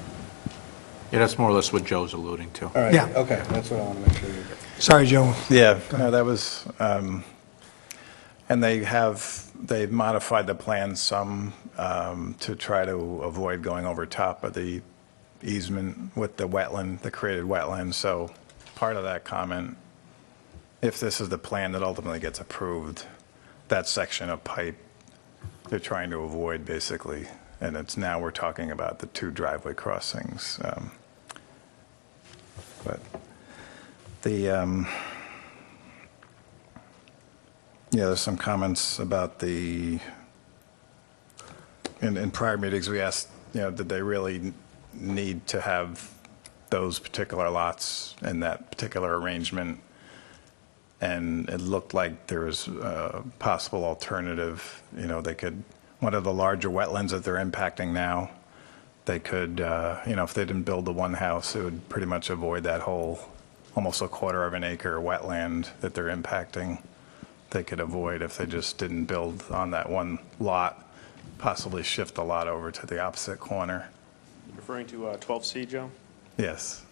Yeah, that's more or less what Joe's alluding to. All right. Yeah. Okay, that's what I want to make sure you get. Sorry, Joe. yeah, no, that was, and they've modified the plan some to try to avoid going over top of the easement with the wetland, the created wetland. So part of that comment, if this is the plan that ultimately gets approved, that section of pipe they're trying to avoid basically, and it's now we're talking about the two driveway crossings. But the, there's some comments about the, in prior meetings, we asked, did they really need to have those particular lots in that particular arrangement? And it looked like there was a possible alternative. They could, one of the larger wetlands that they're impacting now, they could, if they didn't build the one house, it would pretty much avoid that whole, almost a quarter of an acre wetland that they're impacting. They could avoid if they just didn't build on that one lot, possibly shift the lot over to the opposite corner. Referring to 12C, Joe? Yes.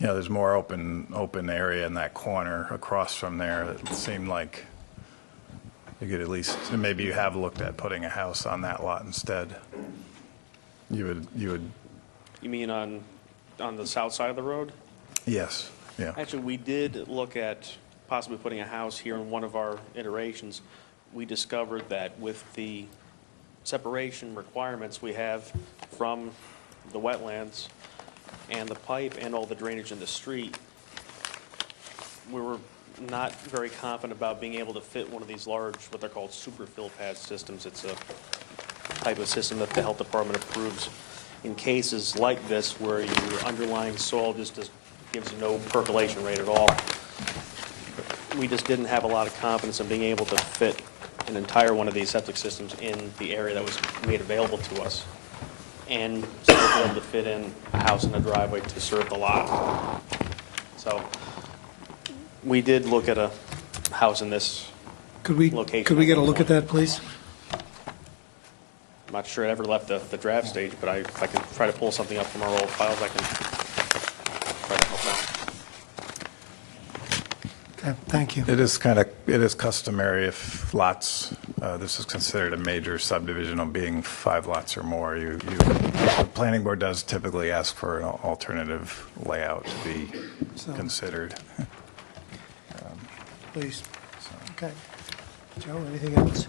There's more open area in that corner across from there. It seemed like you could at least, maybe you have looked at putting a house on that lot instead. You would. You mean on the south side of the road? Yes, yeah. Actually, we did look at possibly putting a house here in one of our iterations. We discovered that with the separation requirements we have from the wetlands and the pipe and all the drainage in the street, we were not very confident about being able to fit one of these large, what they're called super fill pad systems. It's a type of system that the health department approves in cases like this where your underlying soil just gives you no percolation rate at all. We just didn't have a lot of confidence in being able to fit an entire one of these septic systems in the area that was made available to us, and still be able to fit in a house and a driveway to serve the lot. So we did look at a house in this location. Could we get a look at that, please? I'm not sure it ever left the draft stage, but if I can try to pull something up from our old files, I can try to help out. Okay, thank you. It is customary if lots, this is considered a major subdivision of being 5 lots or more, the planning board does typically ask for an alternative layout to be considered. Please. Okay. Joe, anything else?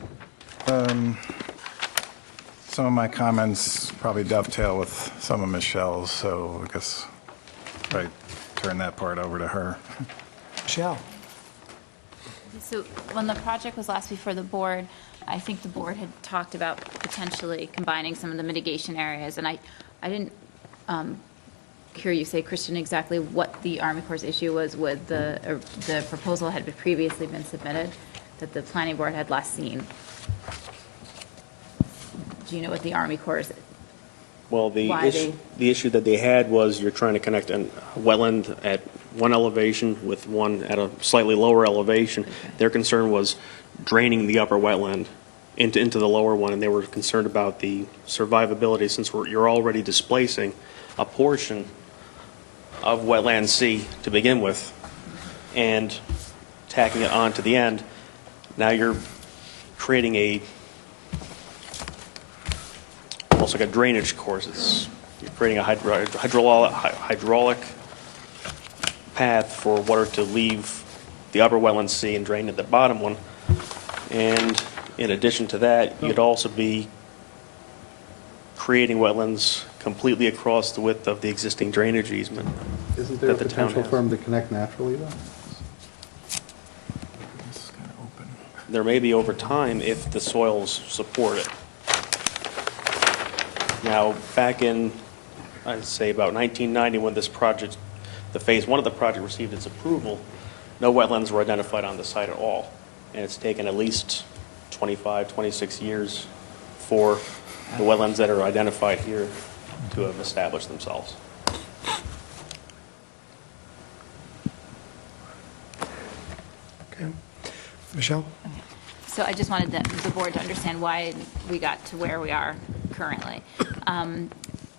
Some of my comments probably dovetail with some of Michelle's, so I guess I turn that part over to her. Michelle? So when the project was last before the board, I think the board had talked about potentially combining some of the mitigation areas, and I didn't hear you say, Christian, exactly what the Army Corps' issue was with the proposal had previously been submitted that the planning board had last seen. Do you know what the Army Corps' Well, the issue that they had was you're trying to connect a wetland at one elevation with one at a slightly lower elevation. Okay. Their concern was draining the upper wetland into the lower one, and they were concerned about the survivability since you're already displacing a portion of wetland C to begin with and tacking it on to the end. Now you're creating almost like a drainage course. You're creating a hydraulic path for water to leave the upper wetland C and drain to the bottom one. And in addition to that, you'd also be creating wetlands completely across the width of the existing drainage easement. Isn't there a that the town potential has. for them to connect naturally, though? There may be over time if the soils support it. Now, back in, I'd say about 1990, when this project, the phase one of the project received its approval, no wetlands were identified on the site at all. And it's taken at least 25, 26 years for the wetlands that are identified here to have established themselves. Okay. Michelle? So I just wanted the board to understand why we got to where we are currently.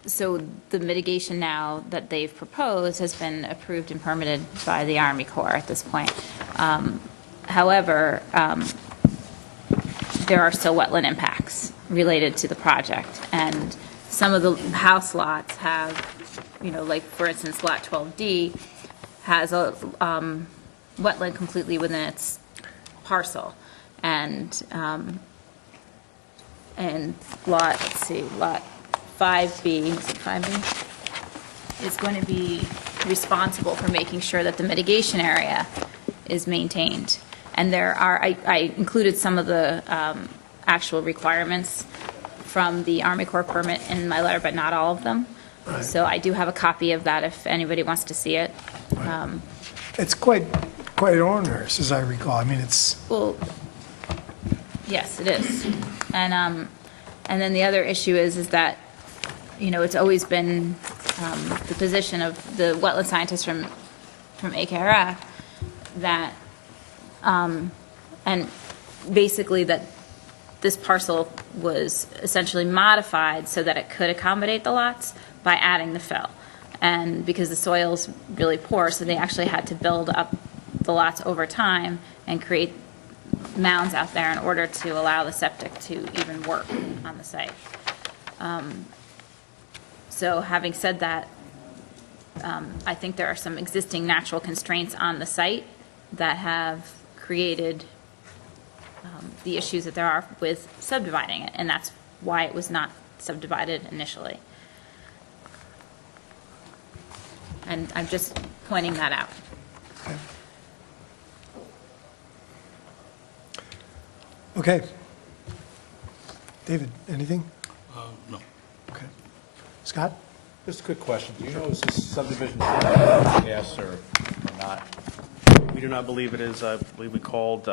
So the mitigation now that they've proposed has been approved and permitted by the Army Corps at this point. However, there are still wetland impacts related to the project. And some of the house lots have, like, for instance, Lot 12D has a wetland completely within its parcel. And lot 5B, is it 5B? Is going to be responsible for making sure that the mitigation area is maintained. And there are, I included some of the actual requirements from the Army Corps permit in my letter, but not all of them. Right. So I do have a copy of that if anybody wants to see it. It's quite onerous, as I recall. I mean, it's... Well, yes, it is. And then the other issue is that, it's always been the position of the wetland scientists from AKRF that, and basically that this parcel was essentially modified so that it could accommodate the lots by adding the fill. And because the soil's really poor, so they actually had to build up the lots over time and create mounds out there in order to allow the septic to even work on the site. So having said that, I think there are some existing natural constraints on the site that have created the issues that there are with subdividing it, and that's why it was not subdivided initially. And I'm just pointing that out. Okay. David, anything? No. Okay. Scott? Just a quick question. Do you know, is this subdivision gas or not? We do not believe it is. I believe we called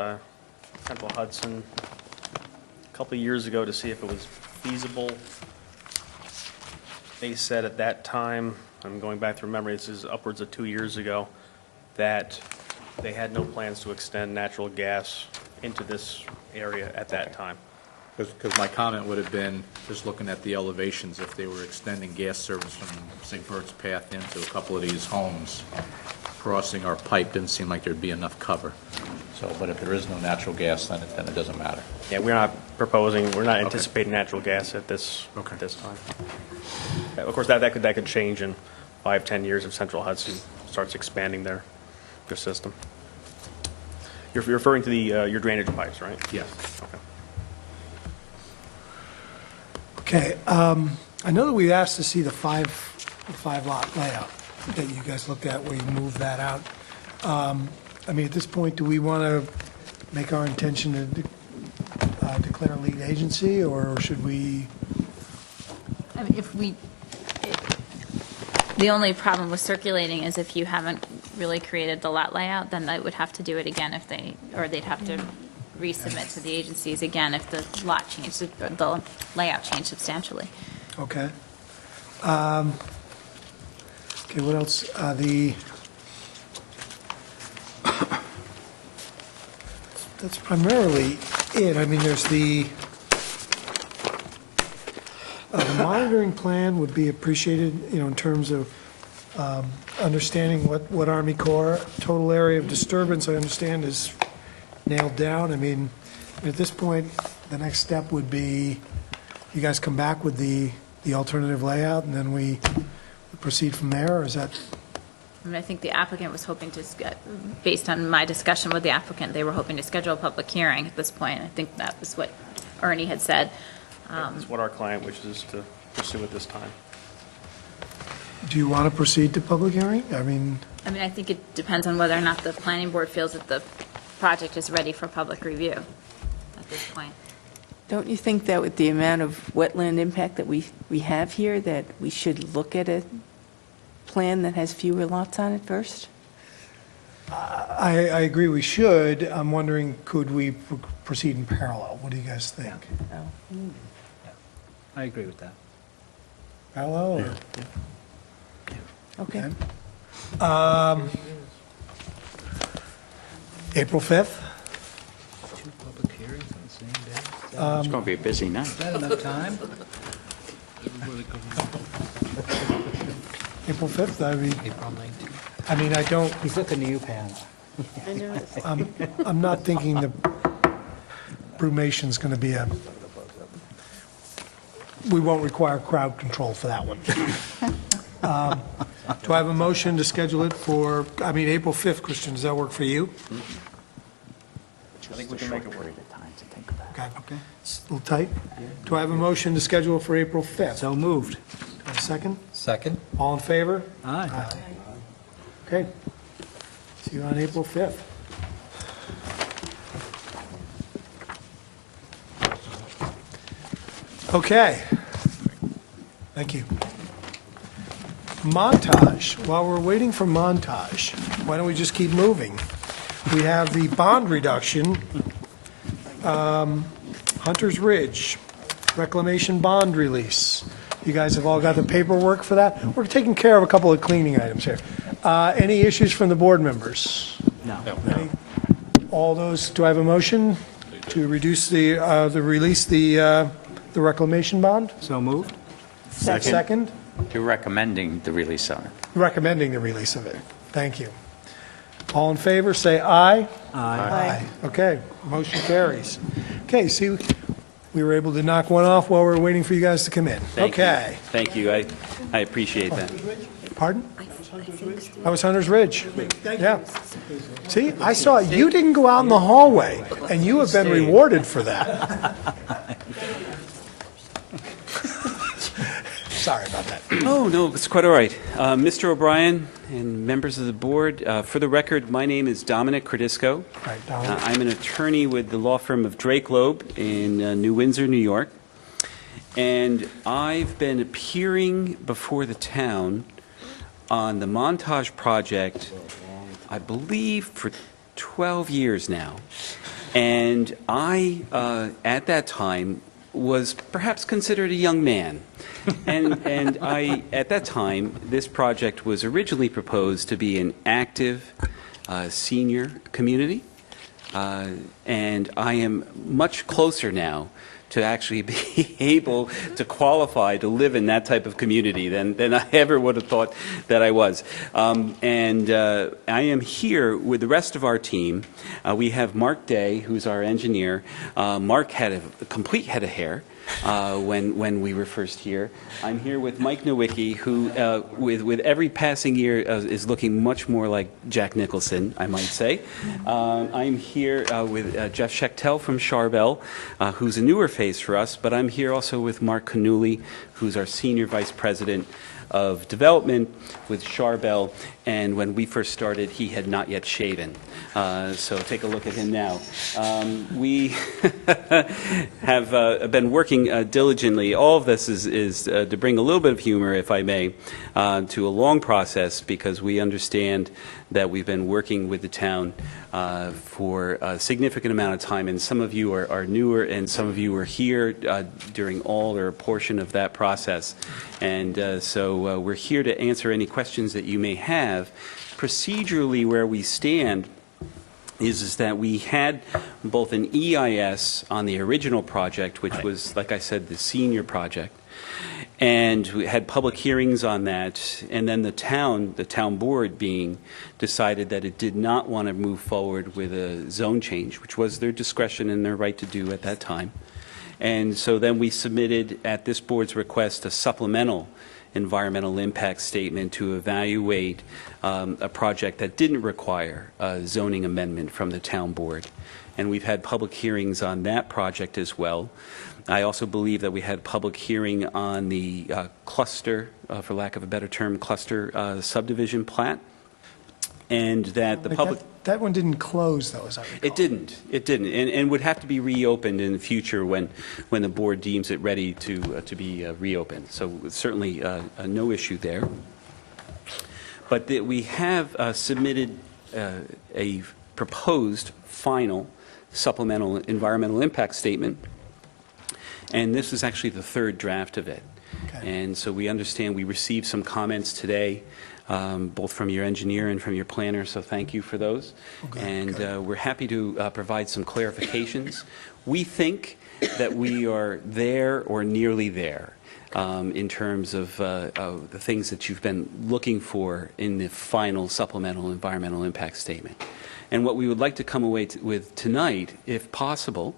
Central Hudson a couple of years ago to see if it was feasible. They said at that time, I'm going back through memory, this is upwards of 2 years ago, that they had no plans to extend natural gas into this area at that time. Because my comment would have been, just looking at the elevations, if they were extending gas service from, say, Bird's Path into a couple of these homes, crossing our pipe didn't seem like there'd be enough cover. So, but if there is no natural gas, then it doesn't matter. Yeah, we're not proposing, we're not anticipating natural gas at this time. Yeah, of course, that could change in 5-10 years if Central Hudson starts expanding their system. You're referring to the your drainage pipes, right? Yes. Okay. I know that we asked to see the five lot layout that you guys looked at where you moved that out. I mean, at this point, do we want to make our intention to declare lead agency, or should we? I mean, the only problem with circulating is if you haven't really created the lot layout, then they would have to do it again they'd have to resubmit to the agencies again if the lot changed, the layout changed substantially. Okay. Okay, what else? That's primarily it. I mean, there's the monitoring plan would be appreciated, in terms of understanding what Army Corps total area of disturbance, I understand, is nailed down. I mean, at this point, the next step would be you guys come back with the alternative layout, and then we proceed from there, or is that? I mean, I think the applicant was hoping to, based on my discussion with the applicant, they were hoping to schedule a public hearing at this point. I think that was what Ernie had said. That's what our client wishes to pursue at this time. Do you want to proceed to public hearing? I mean, I mean, I think it depends on whether or not the planning board feels that the project is ready for public review at this point. Don't you think that with the amount of wetland impact that we have here, that we should look at a plan that has fewer lots on it first? I agree we should. I'm wondering, could we proceed in parallel? What do you guys think? I agree with that. Parallel? or- Okay. April 5th? Two public hearings on the same day? It's going to be a busy night. Is that enough time? April 5th, April 19th. I mean, I don't, He's looking to you, Pam. I know. I'm not thinking the brumation's going to be we won't require crowd control for that one. Do I have a motion to schedule it for, April 5th, Christian, does that work for you? I think we can make it work. Okay. It's a little tight. Do I have a motion to schedule it for April 5th? So moved. Do I have a second? Second. All in favor? Aye. Okay. See you on April 5th. Okay. Thank you. Montage. While we're waiting for montage, why don't we just keep moving? We have the bond reduction, Hunter's Ridge, reclamation bond release. You guys have all got the paperwork for that? We're taking care of a couple of cleaning items here. Any issues from the board members? No. All those, do I have a motion to reduce release the reclamation bond? So moved. Second? You're recommending the release on it. Recommending the release of it. Thank you. All in favor, say aye. Aye. Okay, motion carries. Okay, see, we were able to knock one off while we were waiting for you guys to come in. Thank you. Okay. Thank you. I appreciate that. Pardon? That was Hunter's Ridge. Yeah. See, I saw, you didn't go out in the hallway, and you have been rewarded for that. Sorry about that. Oh, no, it's quite all right. Mr. O'Brien and members of the board, for the record, my name is Dominic Credisco. Right, Dominic. I'm an attorney with the law firm of Drake Loeb in New Windsor, New York. And I've been appearing before the town on the Montage project, I believe, for 12 years now. And I, at that time, was perhaps considered a young man. And I, at that time, this project was originally proposed to be an active senior community. And I am much closer now to actually be able to qualify to live in that type of community than I ever would have thought that I was. And I am here with the rest of our team. We have Mark Day, who's our engineer. Mark had a complete head of hair when we were first here. I'm here with Mike Nowicki, who with every passing year is looking much more like Jack Nicholson, I might say. I'm here with Jeff Schechtel from Charbel, who's a newer face for us, but I'm here also with Mark Canuli, who's our Senior Vice President of Development with Charbel, and when we first started, he had not yet shaven. So take a look at him now. We have been working diligently. All of this is to bring a little bit of humor, if I may, to a long process, because we understand that we've been working with the town for a significant amount of time, and some of you are newer, and some of you were here during all or a portion of that process. And so we're here to answer any questions that you may have. Procedurally, where we stand is that we had both an EIS on the original project, which was, like I said, the senior project, and we had public hearings on that, and then the town board decided that it did not want to move forward with a zone change, which was their discretion and their right to do at that time. And so then we submitted, at this board's request, a supplemental environmental impact statement to evaluate a project that didn't require a zoning amendment from the town board. and we've had public hearings on that project as well. I also believe that we had public hearing on the cluster, for lack of a better term, cluster subdivision plat, and that the But public... that one didn't close, though, as I recall. It didn't, and would have to be reopened in the future when the board deems it ready to be reopened. So certainly no issue there. But we have submitted a proposed final supplemental environmental impact statement, and this is actually the third draft of it. And so we understand we received some comments today, both from your engineer and from your planner, so thank you for those. And we're happy to provide some clarifications. We think that we are there or nearly there in terms of the things that you've been looking for in the final supplemental environmental impact statement. And what we would like to come away with tonight, if possible,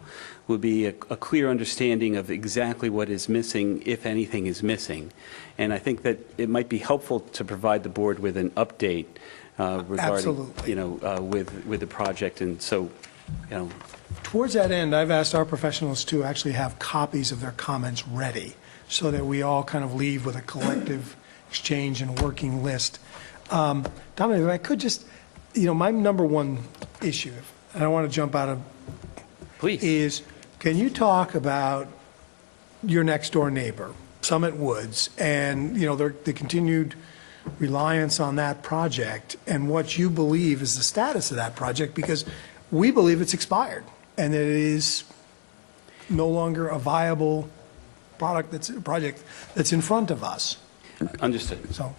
would be a clear understanding of exactly what is missing, if anything is missing. And I think that it might be helpful to provide the board with an update regarding, with the project. And so, Towards that end, I've asked our professionals to actually have copies of their comments ready so that we all kind of leave with a collective exchange and working list. Dominic, if I could just, my number one issue, and I want to jump out of, please, is can you talk about your next door neighbor, Summit Woods, and, the continued reliance on that project and what you believe is the status of that project, because we believe it's expired and that it is no longer a viable project that's in front of us. Understood. So.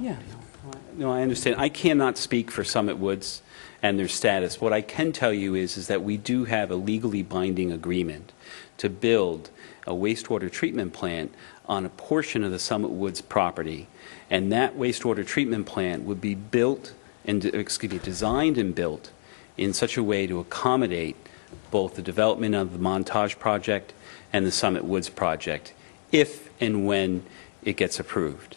Yeah. No, I understand. I cannot speak for Summit Woods and their status. What I can tell you is that we do have a legally binding agreement to build a wastewater treatment plant on a portion of the Summit Woods property, and that wastewater treatment plant would be designed and built in such a way to accommodate both the development of the Montage project and the Summit Woods project, if and when it gets approved.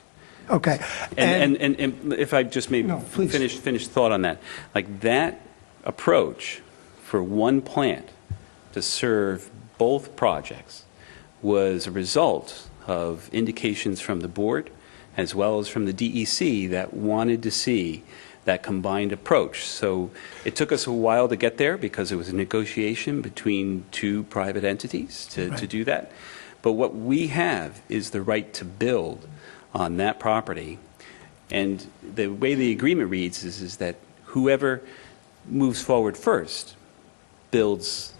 Okay. And if I just may finish thought on that, like that approach for one plant to serve both projects was a result of indications from the board as well as from the DEC that wanted to see that combined approach. So it took us a while to get there because it was a negotiation between two private entities to do that. But what we have is the right to build on that property. And the way the agreement reads is that whoever moves forward first builds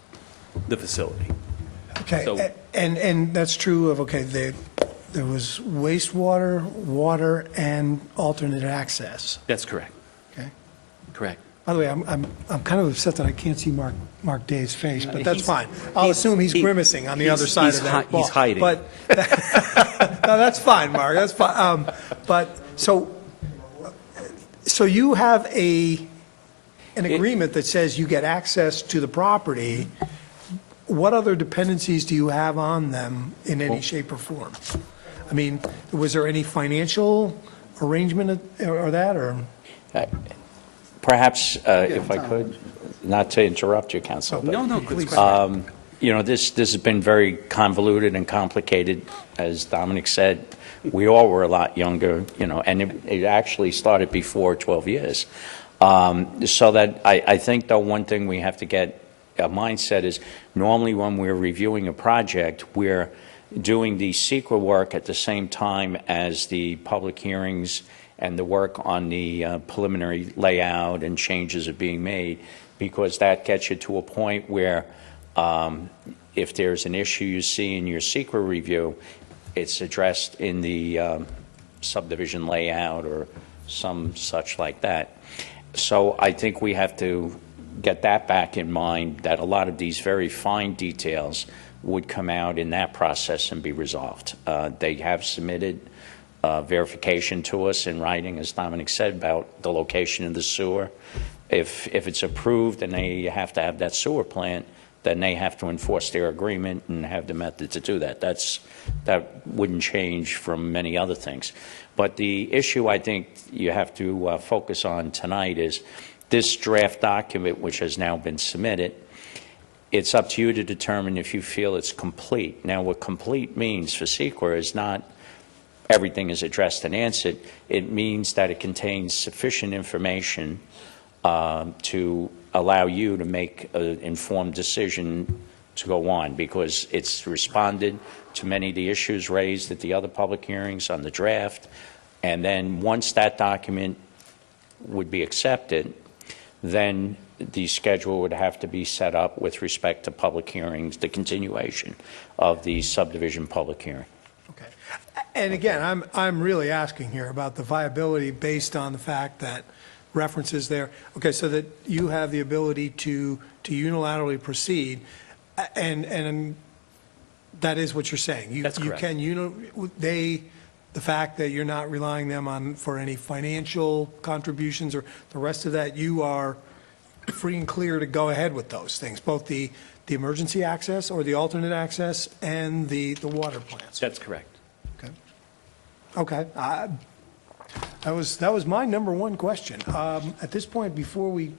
the facility. Okay, So- and that's true of, there was wastewater, water, and alternate access. That's correct. Okay. Correct. By the way, I'm kind of upset that I can't see Mark Day's face, but that's He's- fine. I'll assume he's grimacing on the other side of that ball. He's hiding. But, no, that's fine, Mark, that's fine. But, so you have an agreement that says you get access to the property. What other dependencies do you have on them in any shape or form? I mean, was there any financial arrangement or that, or? Perhaps, if I could, not to interrupt you, Counsel. but, No, please. This has been very convoluted and complicated, as Dominic said. We all were a lot younger, and it actually started before 12 years. So that I think, though, one thing we have to get a mindset is normally when we're reviewing a project, we're doing the CEQA work at the same time as the public hearings and the work on the preliminary layout and changes are being made, because that gets you to a point where if there's an issue you see in your CEQA review, it's addressed in the subdivision layout or some such like that. So I think we have to get that back in mind, that a lot of these very fine details would come out in that process and be resolved. They have submitted verification to us in writing, as Dominic said, about the location of the sewer. If it's approved and they have to have that sewer plant, then they have to enforce their agreement and have the method to do that. That wouldn't change from many other things. But the issue I think you have to focus on tonight is this draft document, which has now been submitted. It's up to you to determine if you feel it's complete. Now, what complete means for SEQA is not everything is addressed and answered. It means that it contains sufficient information to allow you to make an informed decision to go on, because it's responded to many of the issues raised at the other public hearings on the draft. And then once that document would be accepted, then the schedule would have to be set up with respect to public hearings, the continuation of the subdivision public hearing. Okay. And again, I'm really asking here about the viability based on the fact that references there. Okay, so that you have the ability to unilaterally proceed, and that is what you're saying. That's correct. You can, the fact that you're not relying them on for any financial contributions or the rest of that, you are free and clear to go ahead with those things, both the emergency access or the alternate access and the water plants. That's correct. Okay. That was my number one question. At this point, before we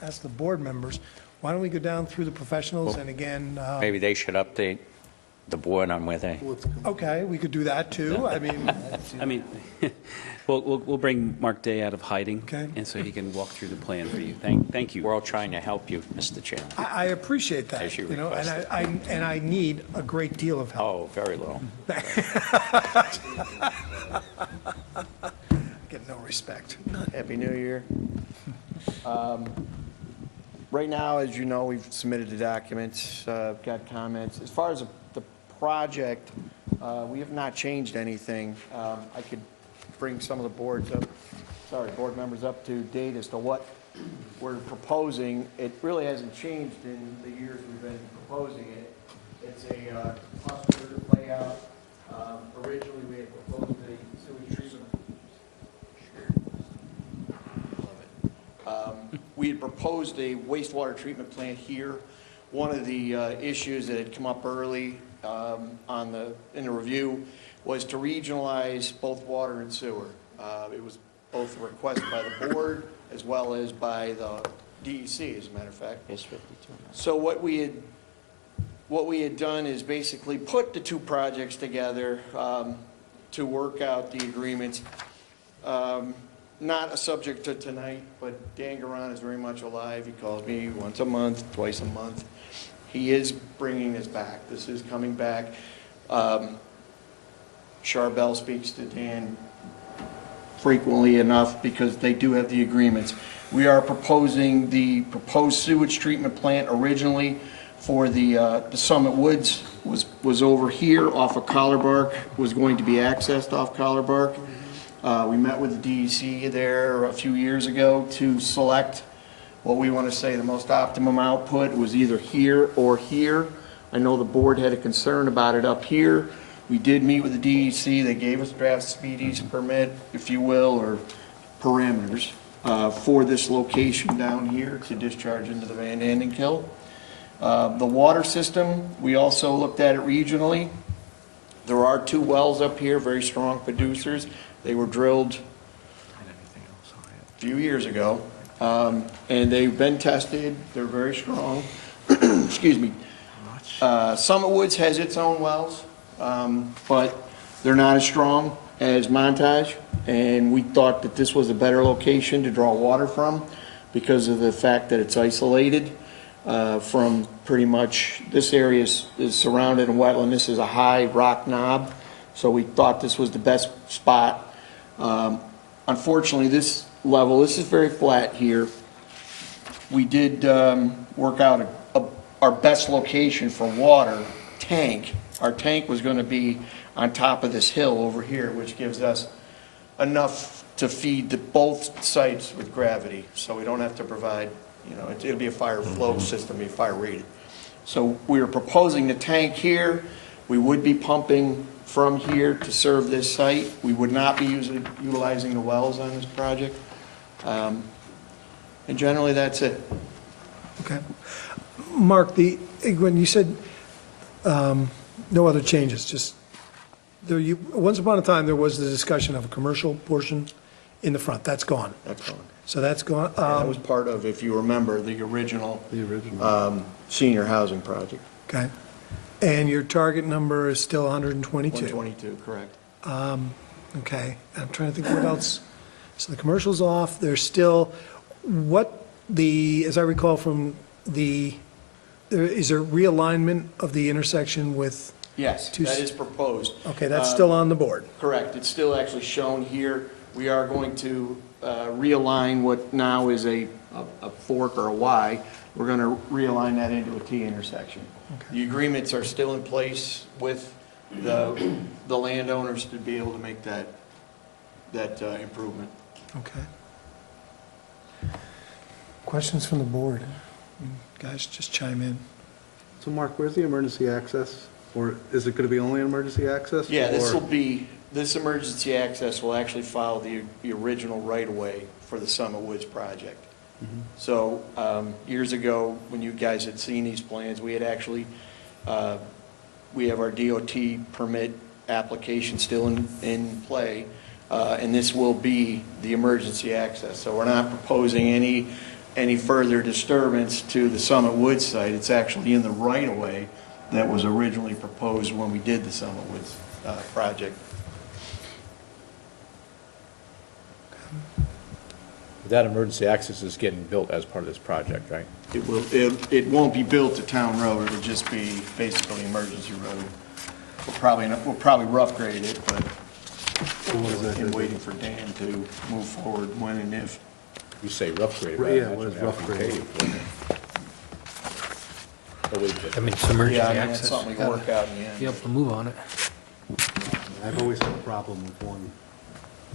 ask the board members, why don't we go down through the professionals and again? Maybe they should update the board on where they. Okay, we could do that too. I mean, we'll bring Mark Day out of hiding, Okay. and so he can walk through the plan for you. Thank you. We're all trying to help you, Mr. Chairman. I appreciate that. As you know, requested. and I need a great deal of help. Oh, very little. Get no respect. Happy New Year. Right now, as you know, we've submitted the documents, got comments. As far as the project, we have not changed anything. I could bring some of the board members up to date as to what we're proposing. It really hasn't changed in the years we've been proposing it. It's a cluster layout. Originally, we had proposed a sewage treatment. We had proposed a wastewater treatment plant here. One of the issues that had come up early in the review was to regionalize both water and sewer. It was both a request by the board as well as by the DEC, as a matter of fact. So what we had done is basically put the two projects together to work out the agreements. Not a subject to tonight, but Dan Garan is very much alive. He calls me once a month, twice a month. He is bringing this back. This is coming back. Charbel speaks to Dan frequently enough because they do have the agreements. We are proposing the proposed sewage treatment plant originally for the Summit Woods was over here off of Collar Bark, was going to be accessed off Collar Bark. We met with the DEC there a few years ago to select what we want to say the most optimum output was either here or here. I know the board had a concern about it up here. We did meet with the DEC. They gave us draft speedies permit, if you will, or parameters for this location down here to discharge into the Van Anden Kill. The water system, we also looked at it regionally. There are two wells up here, very strong producers. They were drilled a few years ago, and they've been tested. They're very strong. Excuse me. Summit Woods has its own wells, but they're not as strong as Montage, and we thought that this was a better location to draw water from because of the fact that it's isolated from pretty much, this area is surrounded in wetland. This is a high rock knob, so we thought this was the best spot. Unfortunately, this level, this is very flat here. We did work out our best location for water tank. Our tank was going to be on top of this hill over here, which gives us enough to feed both sites with gravity, so we don't have to provide, it'll be a fire flow system, be fire rated. So we were proposing the tank here. We would be pumping from here to serve this site. We would not be utilizing the wells on this project. And generally, that's it. Okay. Mark, When you said no other changes, just, once upon a time, there was the discussion of a commercial portion in the front. That's gone. That's gone. So that's gone. That was part of, if you remember, the original senior housing project. Okay. And your target number is still 122? 122, correct. Okay. I'm trying to think what else. So the commercial's off. There's still, as I recall from is there realignment of the intersection with? Yes, that is proposed. Okay, that's still on the board. Correct. It's still actually shown here. We are going to realign what now is a fork or a Y. We're going to realign that into a T intersection. The agreements are still in place with the landowners to be able to make that improvement. Okay. Questions from the board? Guys, just chime in. So Mark, where's the emergency access? Or is it going to be only emergency access? Yeah, or- this emergency access will actually follow the original right-of-way for the Summit Woods project. So years ago, when you guys had seen these plans, we had actually, we have our DOT permit application still in play, and this will be the emergency access. So we're not proposing any further disturbance to the Summit Woods site. It's actually in the right-of-way that was originally proposed when we did the Summit Woods project. That emergency access is getting built as part of this project, right? It won't be built to town road, it'll just be basically emergency road. We'll probably rough grade it, but in waiting for Dan to move forward when and if. You say rough grade, right? Yeah, what is rough grade? I mean, it's emergency Yeah, I mean, access. that's something we can work out in the end. Be able to move on it. I've always had a problem with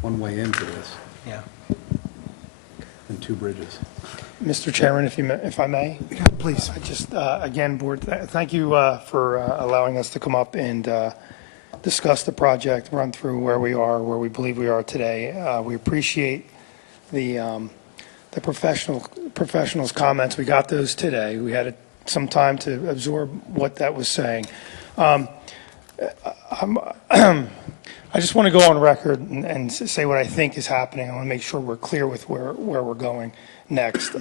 one way into this Yeah. and two bridges. Mr. Chairman, if I may? Please. I just, again, Board, thank you for allowing us to come up and discuss the project, run through where we are, where we believe we are today. We appreciate the professionals' comments. We got those today. We had some time to absorb what that was saying. I just want to go on record and say what I think is happening. I want to make sure we're clear with where we're going next.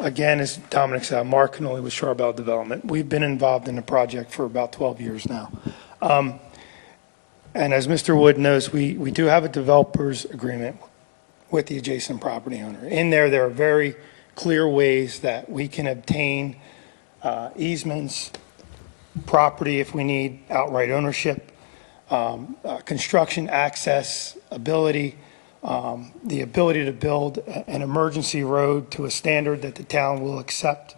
Again, as Dominic said, Mark Canoli with Charbel Development. We've been involved in the project for about 12 years now. And as Mr. Wood knows, we do have a developer's agreement with the adjacent property owner. In there are very clear ways that we can obtain easements, property if we need outright ownership, construction access ability, the ability to build an emergency road to a standard that the town will accept,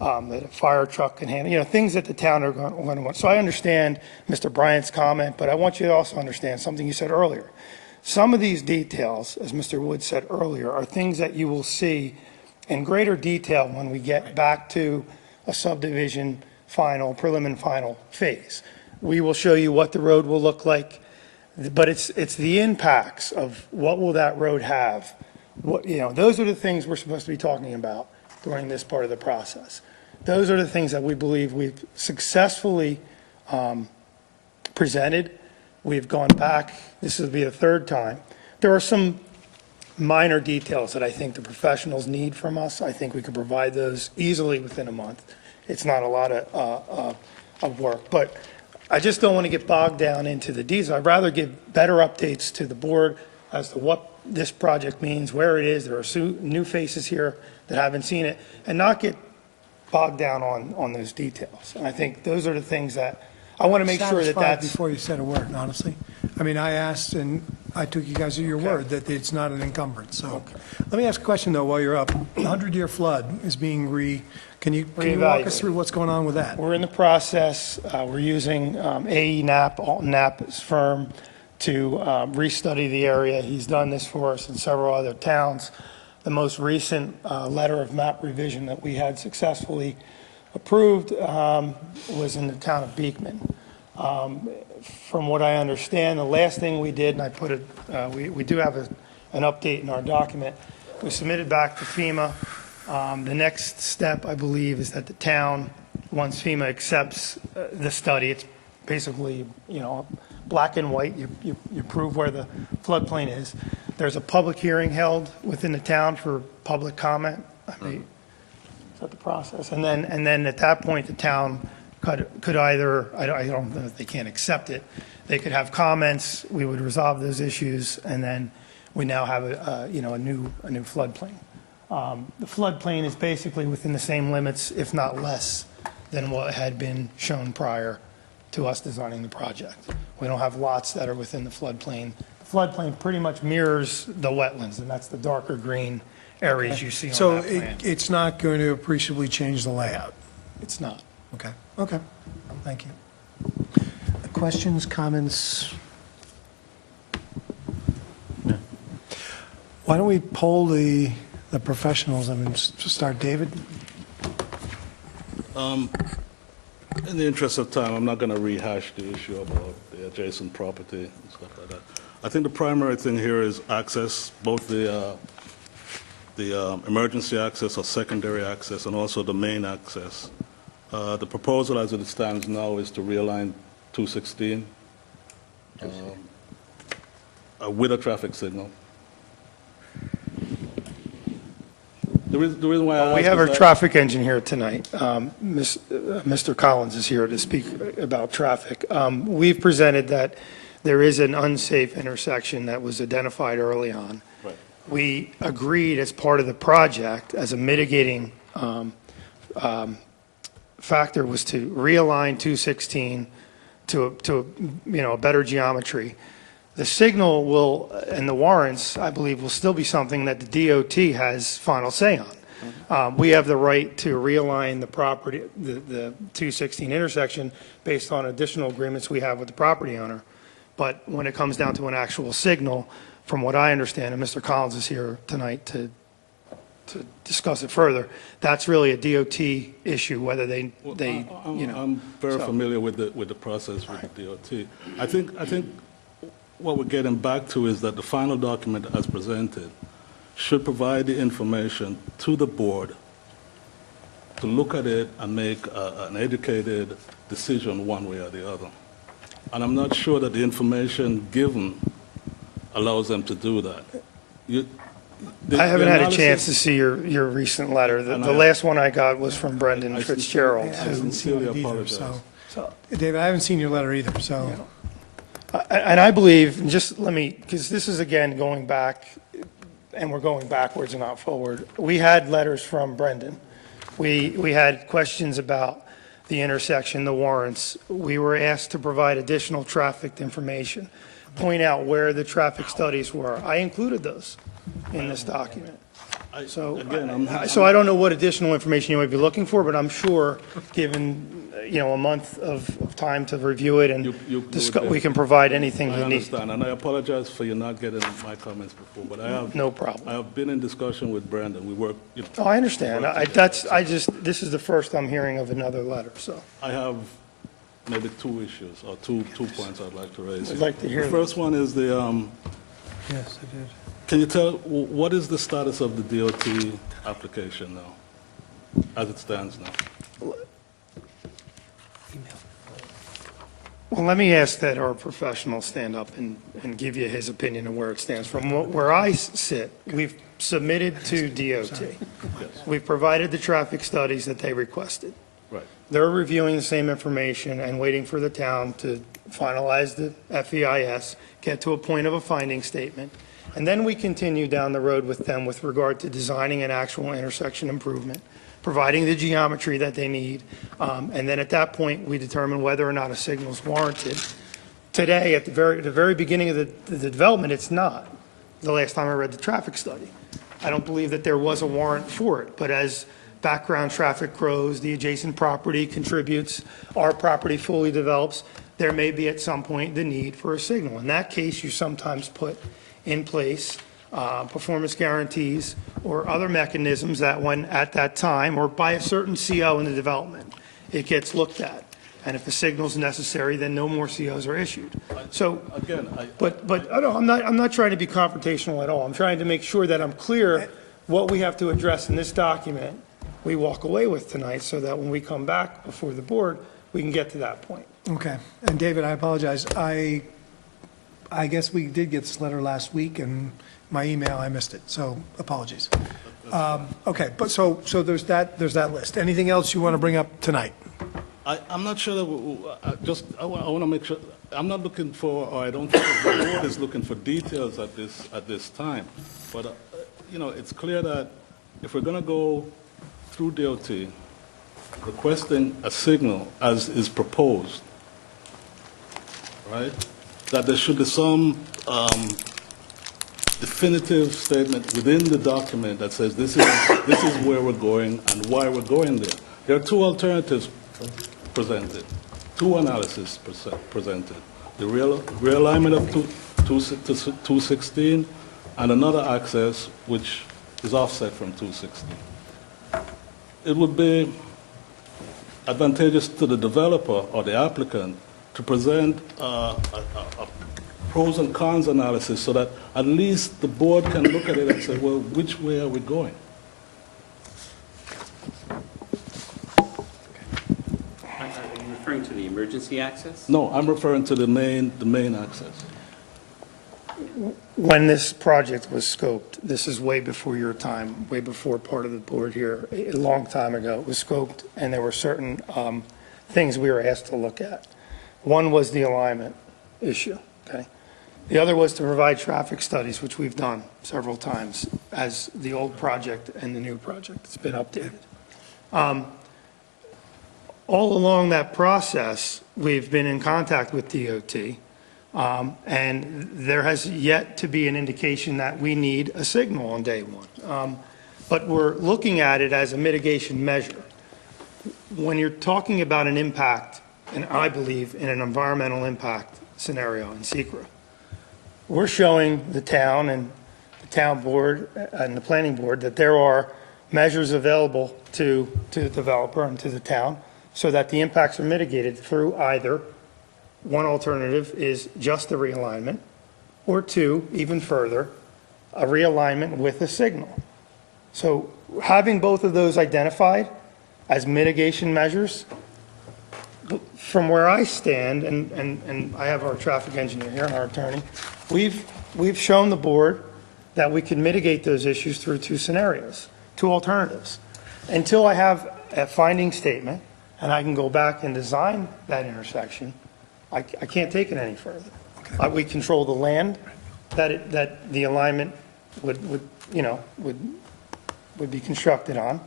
that a fire truck can handle, things that the town are going to want. So I understand Mr. Bryant's comment, but I want you to also understand something you said earlier. Some of these details, as Mr. Wood said earlier, are things that you will see in greater detail when we get back to a subdivision prelim and final phase. We will show you what the road will look like, but it's the impacts of what will that road have. Those are the things we're supposed to be talking about during this part of the process. Those are the things that we believe we've successfully presented. We've gone back. This will be the third time. There are some minor details that I think the professionals need from us. I think we could provide those easily within a month. It's not a lot of work, but I just don't want to get bogged down into the details. I'd rather give better updates to the board as to what this project means, where it is. There are new faces here that haven't seen it, and not get bogged down on those details. And I think those are the things that I want to make sure that Satisfied that's. before you said a word, honestly. I mean, I asked, and I took you guys at your word that it's not an encumbrance, so. Let me ask a question, though, while you're up. The 100-year flood is being can you walk us through what's going on with that? We're in the process. We're using AE Knapp, Alton Knapp's firm, to restudy the area. He's done this for us in several other towns. The most recent letter of map revision that we had successfully approved was in the town of Beekman. From what I understand, the last thing we did, and I put it, we do have an update in our document. We submitted back to FEMA The next step, I believe, is that the town, once FEMA accepts the study, it's basically, black and white, you prove where the floodplain is. There's a public hearing held within the town for public comment. I mean, is that the process? And then at that point, the town could either, I don't know if they can't accept it, they could have comments, we would resolve those issues, and then we now have a new floodplain. The floodplain is basically within the same limits, if not less, than what had been shown prior to us designing the project. We don't have lots that are within the floodplain. The floodplain pretty much mirrors the wetlands, and that's the darker green areas you see on So that plan. it's not going to appreciably change the layout? It's not. Okay, thank you. Questions, comments? Why don't we poll the professionals? I mean, start, David? In the interest of time, I'm not going to rehash the issue about the adjacent property and stuff like that. I think the primary thing here is access, both the emergency access or secondary access and also the main access. The proposal as it stands now is to realign 216 with a traffic signal. The reason why I ask We have is our that- traffic engine here tonight. Mr. Collins is here to speak about traffic. We've presented that there is an unsafe intersection that was identified early on. Right. We agreed as part of the project, as a mitigating factor, was to realign 216 to a better geometry. The signal will, and the warrants, I believe, will still be something that the DOT has final say on. We have the right to realign the property, the 216 intersection, based on additional agreements we have with the property owner. But when it comes down to an actual signal, from what I understand, and Mr. Collins is here tonight to discuss it further, that's really a DOT issue, whether they I'm very familiar with the process with the DOT. I think what we're getting back to is that the final document as presented should provide the information to the board to look at it and make an educated decision one way or the other. And I'm not sure that the information given allows them to do that. I haven't had a chance to see your recent letter. The last one I got was from Brendan Fitzgerald. I haven't seen it either, so, David, I haven't seen your letter either, so. And I believe, just let me, because this is again going back, and we're going backwards and not forward. We had letters from Brendan. We had questions about the intersection, the warrants. We were asked to provide additional traffic information, point out where the traffic studies were. I included those in this document. So I don't know what additional information you might be looking for, but I'm sure, given, a month of time to review it and discuss, we can provide anything you I need. understand, and I apologize for you not getting my comments before, but I have... No problem. I have been in discussion with Brandon. We work, Oh, I understand. This is the first I'm hearing of another letter, so. I have maybe two issues, or two points I'd like to raise. I'd like to hear The first one is the, Yes, I did. can you tell, what is the status of the DOT application now, as it stands now? Well, let me ask that our professional stand up and give you his opinion of where it stands. From where I sit, we've submitted to DOT. We've provided the traffic studies that they requested. Right. They're reviewing the same information and waiting for the town to finalize the FEIS, get to a point of a finding statement, and then we continue down the road with them with regard to designing an actual intersection improvement, providing the geometry that they need, and then at that point, we determine whether or not a signal is warranted. Today, at the very beginning of the development, it's not, the last time I read the traffic study. I don't believe that there was a warrant for it, but as background traffic grows, the adjacent property contributes, our property fully develops, there may be at some point the need for a signal. In that case, you sometimes put in place performance guarantees or other mechanisms that when at that time or by a certain CO in the development, it gets looked at. And if the signal is necessary, then no more COs are issued. So, Again, but I'm not trying to be confrontational at all. I'm trying to make sure that I'm clear what we have to address in this document, we walk away with tonight, so that when we come back before the board, we can get to that point. Okay. And David, I apologize. I guess we did get this letter last week, and my email, I missed it, so apologies. Okay, but so there's that list. Anything else you want to bring up tonight? I'm not sure that, I want to make sure, I'm not looking for, or I don't think the board is looking for details at this time. But, it's clear that if we're going to go through DOT, requesting a signal as is proposed, right, that there should be some definitive statement within the document that says this is where we're going and why we're going there. There are two alternatives presented, two analyses presented. The realignment of 216 and another access which is offset from 216. It would be advantageous to the developer or the applicant to present a pros and cons analysis so that at least the board can look at it and say, well, which way are we going? Are you referring to the emergency access? No, I'm referring to the main access. When this project was scoped, this is way before your time, way before part of the board here, a long time ago, it was scoped, and there were certain things we were asked to look at. One was the alignment issue, okay? The other was to provide traffic studies, which we've done several times as the old project and the new project. It's been updated. All along that process, we've been in contact with DOT, and there has yet to be an indication that we need a signal on day one. But we're looking at it as a mitigation measure. When you're talking about an impact, and I believe in an environmental impact scenario in SECRA, we're showing the town and the town board and the planning board that there are measures available to the developer and to the town so that the impacts are mitigated through either one alternative is just the realignment, or two, even further, a realignment with a signal. So having both of those identified as mitigation measures, from where I stand, and I have our traffic engineer here and our attorney, we've shown the board that we can mitigate those issues through two scenarios, two alternatives. Until I have a finding statement and I can go back and design that intersection, I can't take it any further. Okay. We control the land that the alignment would be constructed on,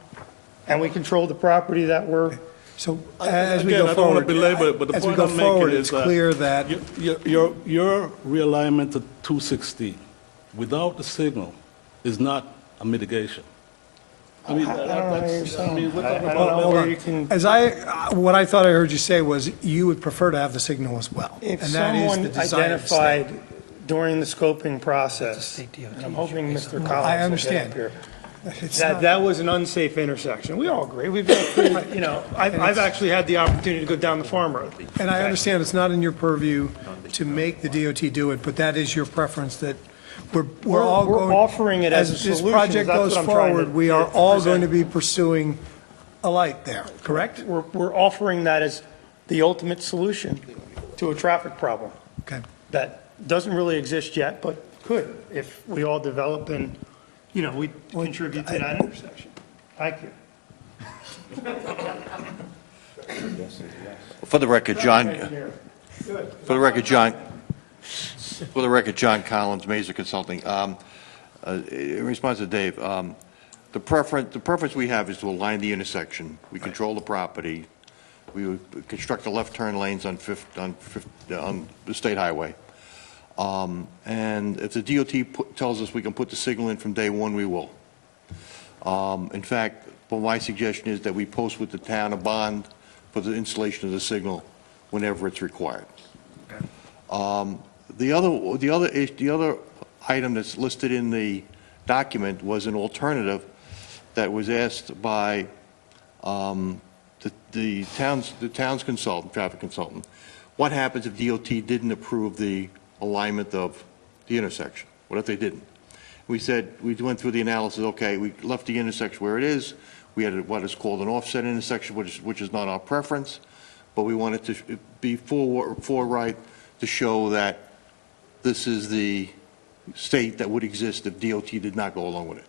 and we control the property that we're. So as we go I don't want forward, to belabor it, but the as we point go I'm forward, making it's is clear that your realignment to 216 without the signal is not a mitigation. I mean, I don't know what you're saying. I mean, we're talking I don't know about where you can. what I thought I heard you say was you would prefer to have the signal as well. If And that is the someone desired identified state. during the scoping process, and I'm hoping Mr. Collins will I get understand. up here, It's that not- that was an unsafe intersection. We all agree. We've been, I've actually had the opportunity to go down the farm road. And I understand it's not in your purview to make the DOT do it, but that is your preference that we're all We're going. offering it as a this solution. project That's goes what I'm trying to forward, we are all going to present. be pursuing a light there, correct? We're offering that as the ultimate solution to a traffic problem Okay. that doesn't really exist yet, but could if we all develop and, we contribute to that intersection. Thank you. For the record, John, John Collins, Mazer Consulting. In response to Dave, the preference we have is to align the intersection. We control the property. We would construct the left turn lanes on the state highway. And if the DOT tells us we can put the signal in from day one, we will. In fact, well, my suggestion is that we post with the town a bond for the installation of the signal whenever it's required. The other item that's listed in the document was an alternative that was asked by the town's consultant, traffic consultant. What happens if DOT didn't approve the alignment of the intersection? What if they didn't? We said, we went through the analysis, okay, we left the intersection where it is. We had what is called an offset intersection, which is not our preference, but we wanted to be forthright to show that this is the state that would exist if DOT did not go along with it.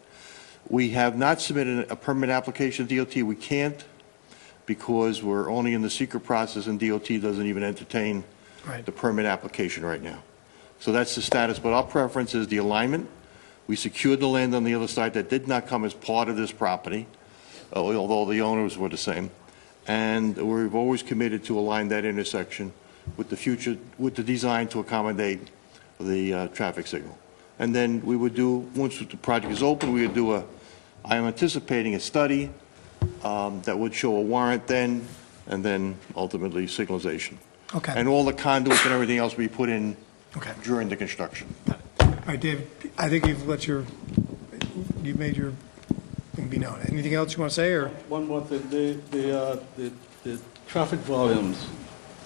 We have not submitted a permit application to DOT. We can't because we're only in the secret process and DOT doesn't even entertain the permit application right now. So that's the status, but our preference is the alignment. We secured the land on the other side that did not come as part of this property, although the owners were the same. And we've always committed to align that intersection with the future, with the design to accommodate the traffic signal. And then we would do, once the project is open, we would do I am anticipating a study that would show a warrant then, and then ultimately signalization. Okay. And all the conduits and everything else we put in during the construction. All right, Dave, I think you've made your thing be known. Anything else you want to say, or? One more thing, the traffic volumes,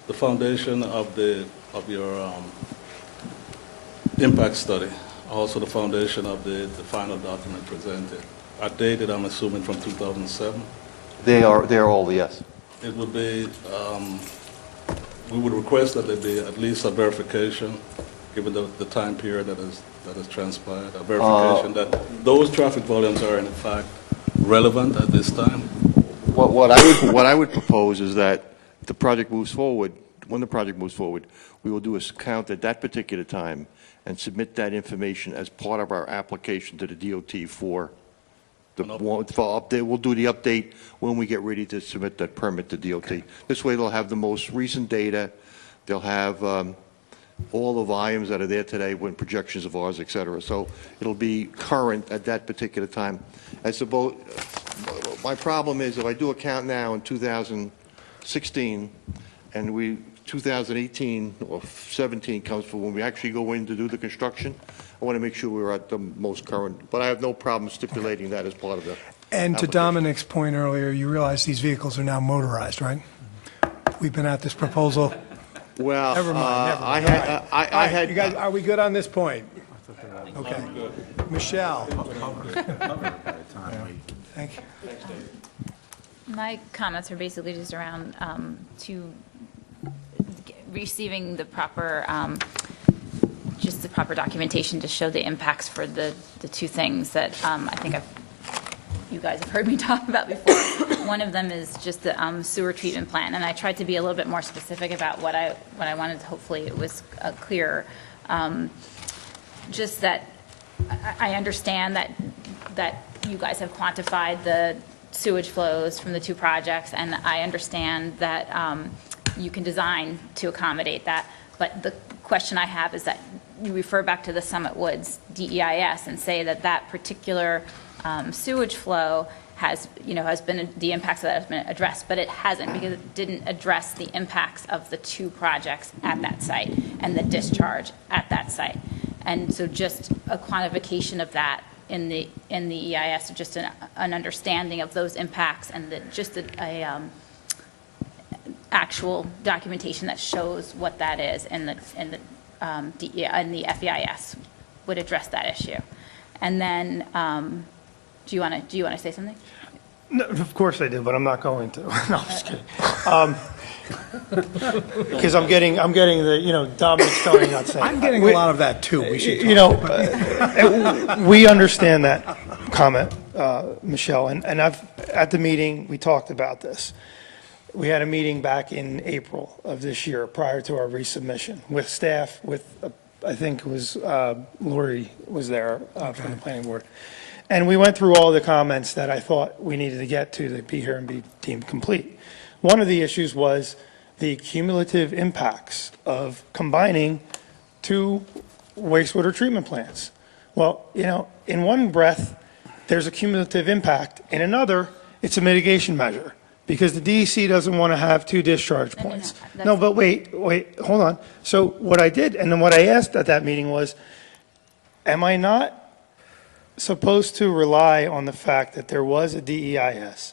the foundation of your impact study, also the foundation of the final document presented, are dated, I'm assuming, from 2007? They are all, yes. It would be, we would request that there be at least a verification, given the time period that has transpired, a verification that those traffic volumes are in fact relevant at this time. What I would propose is that the project moves forward, when the project moves forward, we will do a count at that particular time and submit that information as part of our application to the DOT for update. We'll do the update when we get ready to submit that permit to DOT. This way they'll have the most recent data. They'll have all the volumes that are there today, when projections of ours, et cetera. So it'll be current at that particular time. I suppose my problem is if I do a count now in 2016 and 2018 or 17 comes for when we actually go in to do the construction, I want to make sure we're at the most current. But I have no problem stipulating that as part of the And to application. Dominic's point earlier, you realize these vehicles are now motorized, right? We've been at this proposal. Well, Never mind. I had. You guys, are we good on this point? Okay. Michelle. Thank you. My comments are basically just around receiving the proper, just the proper documentation to show the impacts for the two things that I think you guys have heard me talk about before. One of them is just the sewer treatment plant, and I tried to be a little bit more specific about what I wanted. Hopefully it was clearer. Just that I understand that you guys have quantified the sewage flows from the two projects, and I understand that you can design to accommodate that. But the question I have is that you refer back to the Summit Woods DEIS and say that that particular sewage flow has been, the impacts of that have been addressed, but it hasn't, because it didn't address the impacts of the two projects at that site and the discharge at that site. And so just a quantification of that in the EIS, just an understanding of those impacts, and just a actual documentation that shows what that is in the FEIS would address that issue. And then, do you want to say something? No, of course I do, but I'm not going to. No, I'm just kidding. Because I'm getting the, Dominic's telling me not saying. I'm getting a lot of that too. We should talk. We understand that comment, Michelle, and at the meeting, we talked about this. We had a meeting back in April of this year, prior to our resubmission, with staff, I think it was, Lori was there from the planning board. And we went through all the comments that I thought we needed to get to be here and be deemed complete. One of the issues was the cumulative impacts of combining two wastewater treatment plants. Well, in one breath, there's a cumulative impact. In another, it's a mitigation measure, because the DEC doesn't want to have two discharge points. No, but wait, hold on. So what I did, and then what I asked at that meeting was, am I not supposed to rely on the fact that there was a DEIS,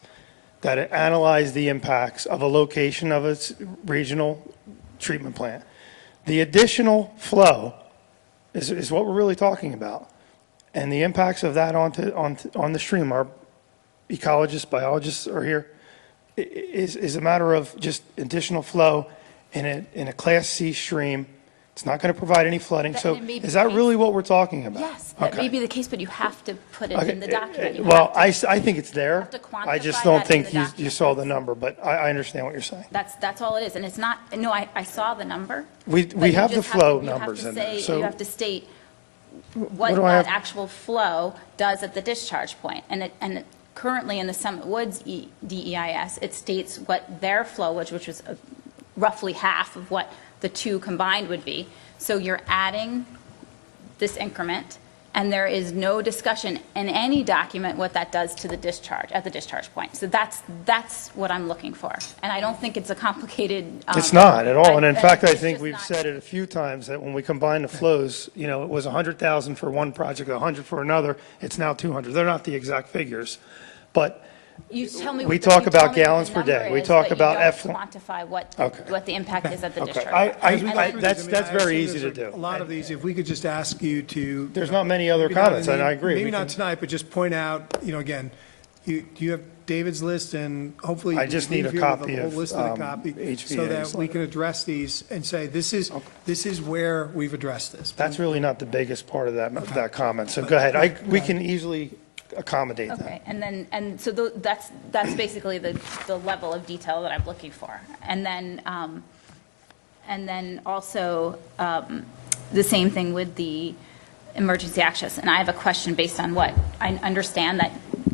that it analyzed the impacts of a location of its regional treatment plant? The additional flow is what we're really talking about. And the impacts of that on the stream, our ecologists, biologists are here, is a matter of just additional flow in a Class C stream. It's not going to provide any flooding. That- So and it may be is that the really case. what we're talking about? Yes, that Okay. may be the case, but you have to put it in the document. You Well, have to- I think it's there. have to I just quantify don't that in think the you document. saw the number, but I understand what you're saying. That's all it is, and it's not, no, I saw the number. We but you have the just flow you have numbers to in there, say- so- You have to state What what do I that have? actual flow does at the discharge point. And currently in the Summit Woods DEIS, it states what their flow, which was roughly half of what the two combined would be. So you're adding this increment, and there is no discussion in any document what that does to the discharge, at the discharge point. So that's what I'm looking for. And I don't think it's a complicated. It's not at all. And in fact, I it's think just we've not- said it a few times that when we combine the flows, it was 100,000 for one project, 100 for another. It's now 200. They're not the exact figures. But You tell me. we what the- talk you tell about me what gallons the per day. number We is, talk but you about don't effluent. Quantify Okay. what the impact is at the Okay. discharge. That's I very assume easy to there's do. A lot of these, if we could just ask you to. There's not many other maybe not comments, in and the- I agree. Maybe We not can- tonight, but just point out, again, you have David's list, and hopefully. I just need a leave here with copy whole of, list and a copy, so HVA's that we can address these and say, this is where we've addressed this. That's really not the biggest part of that comment. So go ahead. We can easily accommodate that. Okay, and so that's basically the level of detail that I'm looking for. And then also, the same thing with the emergency access. And I have a question based on what, I understand that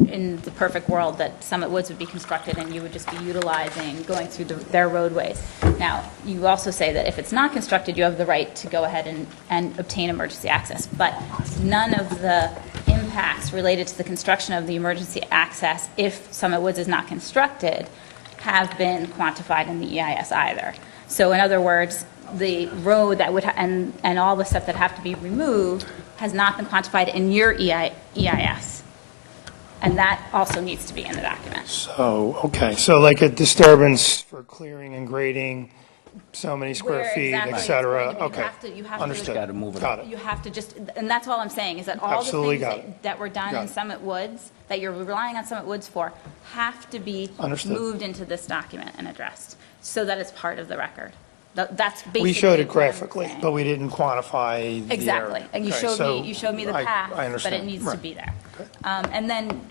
in the perfect world that Summit Woods would be constructed and you would just be utilizing, going through their roadways. Now, you also say that if it's not constructed, you have the right to go ahead and obtain emergency access. But none of the impacts related to the construction of the emergency access, if Summit Woods is not constructed, have been quantified in the EIS either. So in other words, the road that would, and all the stuff that have to be removed has not been quantified in your EIS. And that also needs to be in the document. So, okay, so like a disturbance for clearing and grading, so many square Where feet, exactly et it's cetera. going to be. Okay, You have to. understood. Gotta move it Got it. You have to just, and that's all I'm saying, is that all the Absolutely things got it. that were done Got in it. Summit Woods, that you're relying on Summit Woods for, have to be Understood. moved into this document and addressed, so that it's part of the record. That's basically. We showed it what I'm graphically, saying. but we didn't quantify the area. Exactly, and you Okay, showed so me the I path, but it understand. needs to Right. be there. And then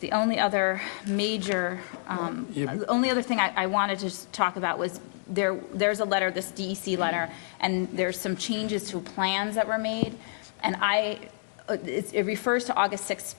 the only other major, the only other thing I wanted to just talk about was there's a letter, this DEC letter, and there's some changes to plans that were made, and it refers to August 6th,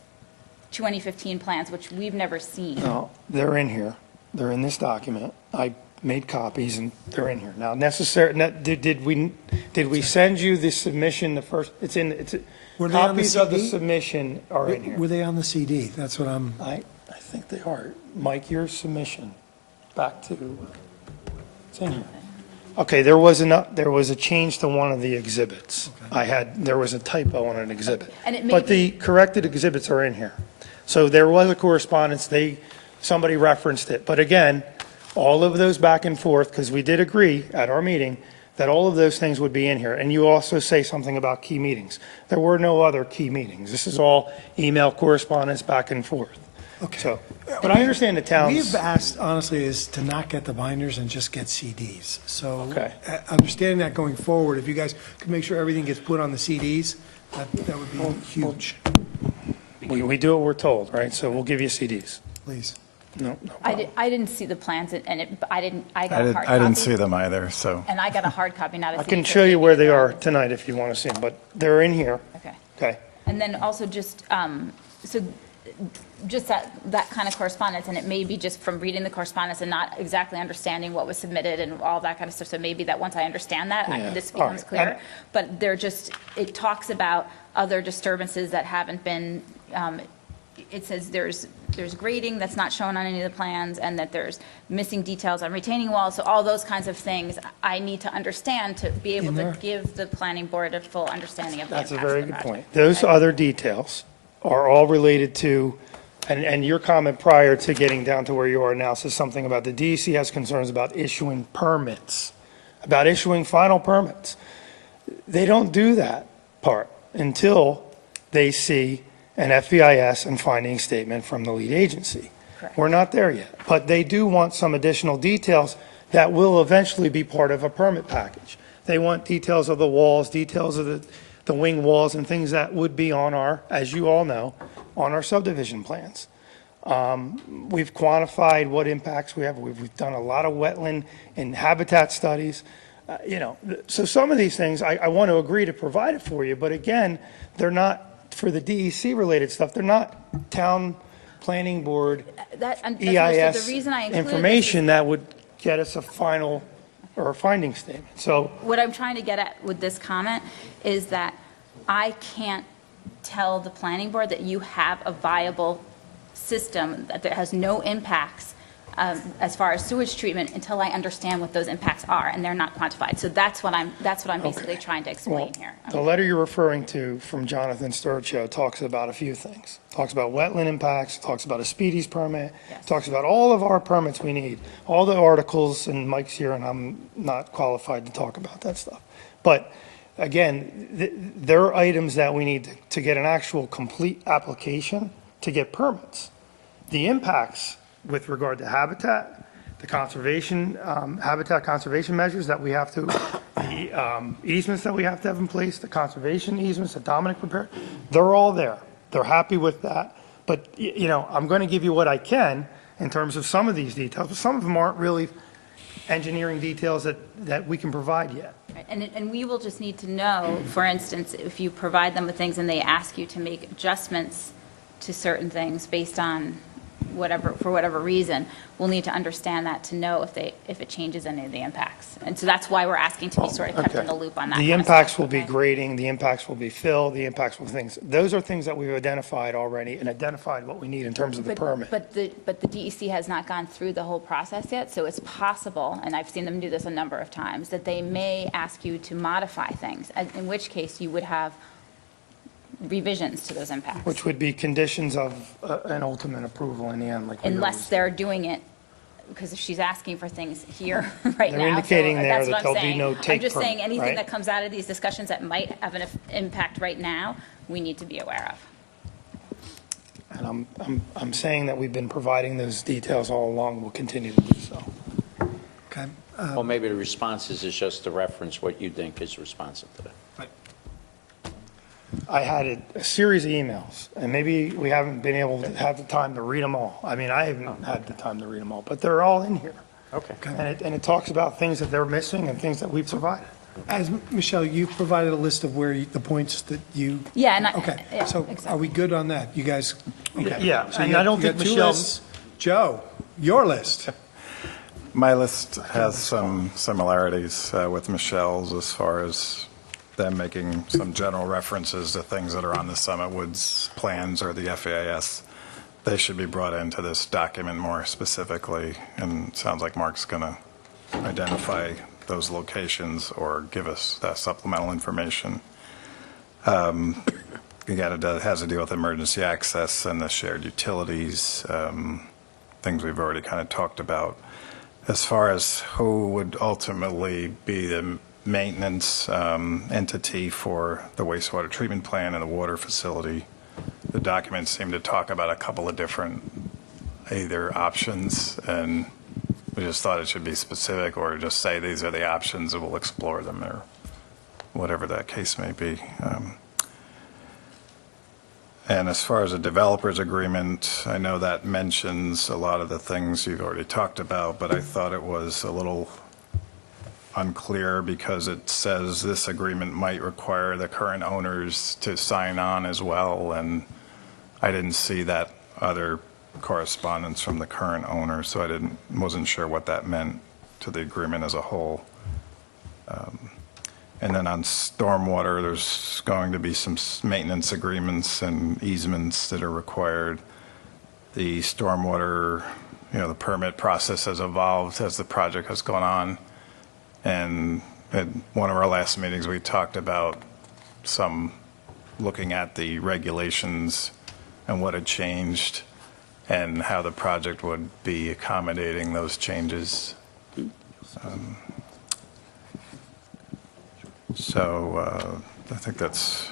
2015 plans, which we've never seen. No, they're in here. They're in this document. I made copies and they're in here. Now, did we send you the submission, the first, Were they on the copies of the CD? submission are in here. Were they on the CD? That's what I'm. I think they are. Mike, your submission, back to, it's in here. Okay, there was a change to one of the exhibits. There was a typo on an exhibit. And it may But be- the corrected exhibits are in here. So there was a correspondence, somebody referenced it. But again, all of those back and forth, because we did agree at our meeting that all of those things would be in here. And you also say something about key meetings. There were no other key meetings. This is all email correspondence back and forth. Okay. So, but I understand the town's. We've asked, honestly, is to not get the binders and just get CDs. So Okay. understanding that going forward, if you guys could make sure everything gets put on the CDs, that would be huge, We do what we're told, right? So we'll give you CDs. please. No problem. I didn't see the plans, and I got a hard copy. I didn't see them either, so. And I got a hard copy, not a I CD. can so show you maybe where they it's are tonight if you want to see them, but they're in here. Okay. Okay. And then also just, so just that kind of correspondence, and it may be just from reading the correspondence and not exactly understanding what was submitted and all that kind of stuff. So maybe that once I understand that, Yeah. this All becomes right. clear. But it talks about other disturbances that haven't been, it says there's grading that's not shown on any of the plans, and that there's missing details on retaining walls. So all those kinds of things I need to understand to be able to give the planning board a full understanding of the That's impacts a very of the good project. point. Those Okay. other details are all related to, and your comment prior to getting down to where you are now says something about the DEC has concerns about issuing permits, about issuing final permits. They don't do that part until they see an FEIS and finding statement from the lead agency. We're not there yet, but they do want some additional details that will eventually be part of a permit package. They want details of the walls, details of the wing walls, and things that would be on our, as you all know, on our subdivision plans. We've quantified what impacts we have. We've done a lot of wetland and habitat studies. So some of these things, I want to agree to provide it for you, but again, they're not, for the DEC-related stuff, they're not town planning board That's most of EIS the reason I included this is- information that would get us a final or a finding statement. So What I'm trying to get at with this comment is that I can't tell the planning board that you have a viable system that there has no impacts as far as sewage treatment until I understand what those impacts are, and they're not quantified. So that's what I'm basically trying to explain here. the letter you're referring to from Jonathan Sturcho talks about a few things. Talks about wetland impacts, talks about a speedies permit, talks about all of our permits we need, all the articles, and Mike's here, and I'm not qualified to talk about that stuff. But again, there are items that we need to get an actual complete application to get permits. The impacts with regard to habitat, the conservation, habitat conservation measures that we have to, easements that we have to have in place, the conservation easements that Dominic prepared, they're all there. They're happy with that. But, I'm going to give you what I can in terms of some of these details, but some of them aren't really engineering details that we can provide yet. And we will just need to know, for instance, if you provide them with things and they ask you to make adjustments to certain things based on for whatever reason, we'll need to understand that to know if it changes any of the impacts. And so that's why we're asking to be sort of kept in the loop on that. The impacts will be grading, the impacts will be fill, the impacts will be things. Those are things that we've identified already and identified what we need in terms of the permit. But the DEC has not gone through the whole process yet, so it's possible, and I've seen them do this a number of times, that they may ask you to modify things, in which case you would have revisions to those impacts. Which would be conditions of an ultimate approval in the end, like we Unless always- they're doing it, because if she's asking for things here right now. They're indicating so there that's that what I'm there'll be saying. no I'm take just saying, permit, anything right? that comes out of these discussions that might have an impact right now, we need to be aware of. And I'm saying that we've been providing those details all along, we'll continue to do so. Okay. Well, maybe the responses is just to reference what you think is responsive to that. I had a series of emails, and maybe we haven't been able to have the time to read them all. I mean, I haven't had the time to read them all, but they're all in here. Okay. And it talks about things that they're missing and things that we've provided. As, Michelle, you provided a list of the points that you. Yeah, and Okay, yeah, so exactly. are we good on that? You guys? Okay. Yeah, So and you I got- don't you think got two Michelle's- lists. Joe, your list. My list has some similarities with Michelle's as far as them making some general references to things that are on the Summit Woods plans or the FAIS. They should be brought into this document more specifically, and it sounds like Mark's going to identify those locations or give us that supplemental information. Again, it has to deal with emergency access and the shared utilities, things we've already kind of talked about. As far as who would ultimately be the maintenance entity for the wastewater treatment plant and the water facility, the documents seem to talk about a couple of different either options, and we just thought it should be specific or just say these are the options and we'll explore them or whatever that case may be. And as far as a developer's agreement, I know that mentions a lot of the things you've already talked about, but I thought it was a little unclear because it says this agreement might require the current owners to sign on as well, and I didn't see that other correspondence from the current owner, so I wasn't sure what that meant to the agreement as a whole. And then on stormwater, there's going to be some maintenance agreements and easements that are required. The stormwater, the permit process has evolved as the project has gone on. And at one of our last meetings, we talked about some looking at the regulations and what had changed and how the project would be accommodating those changes. So I think that's,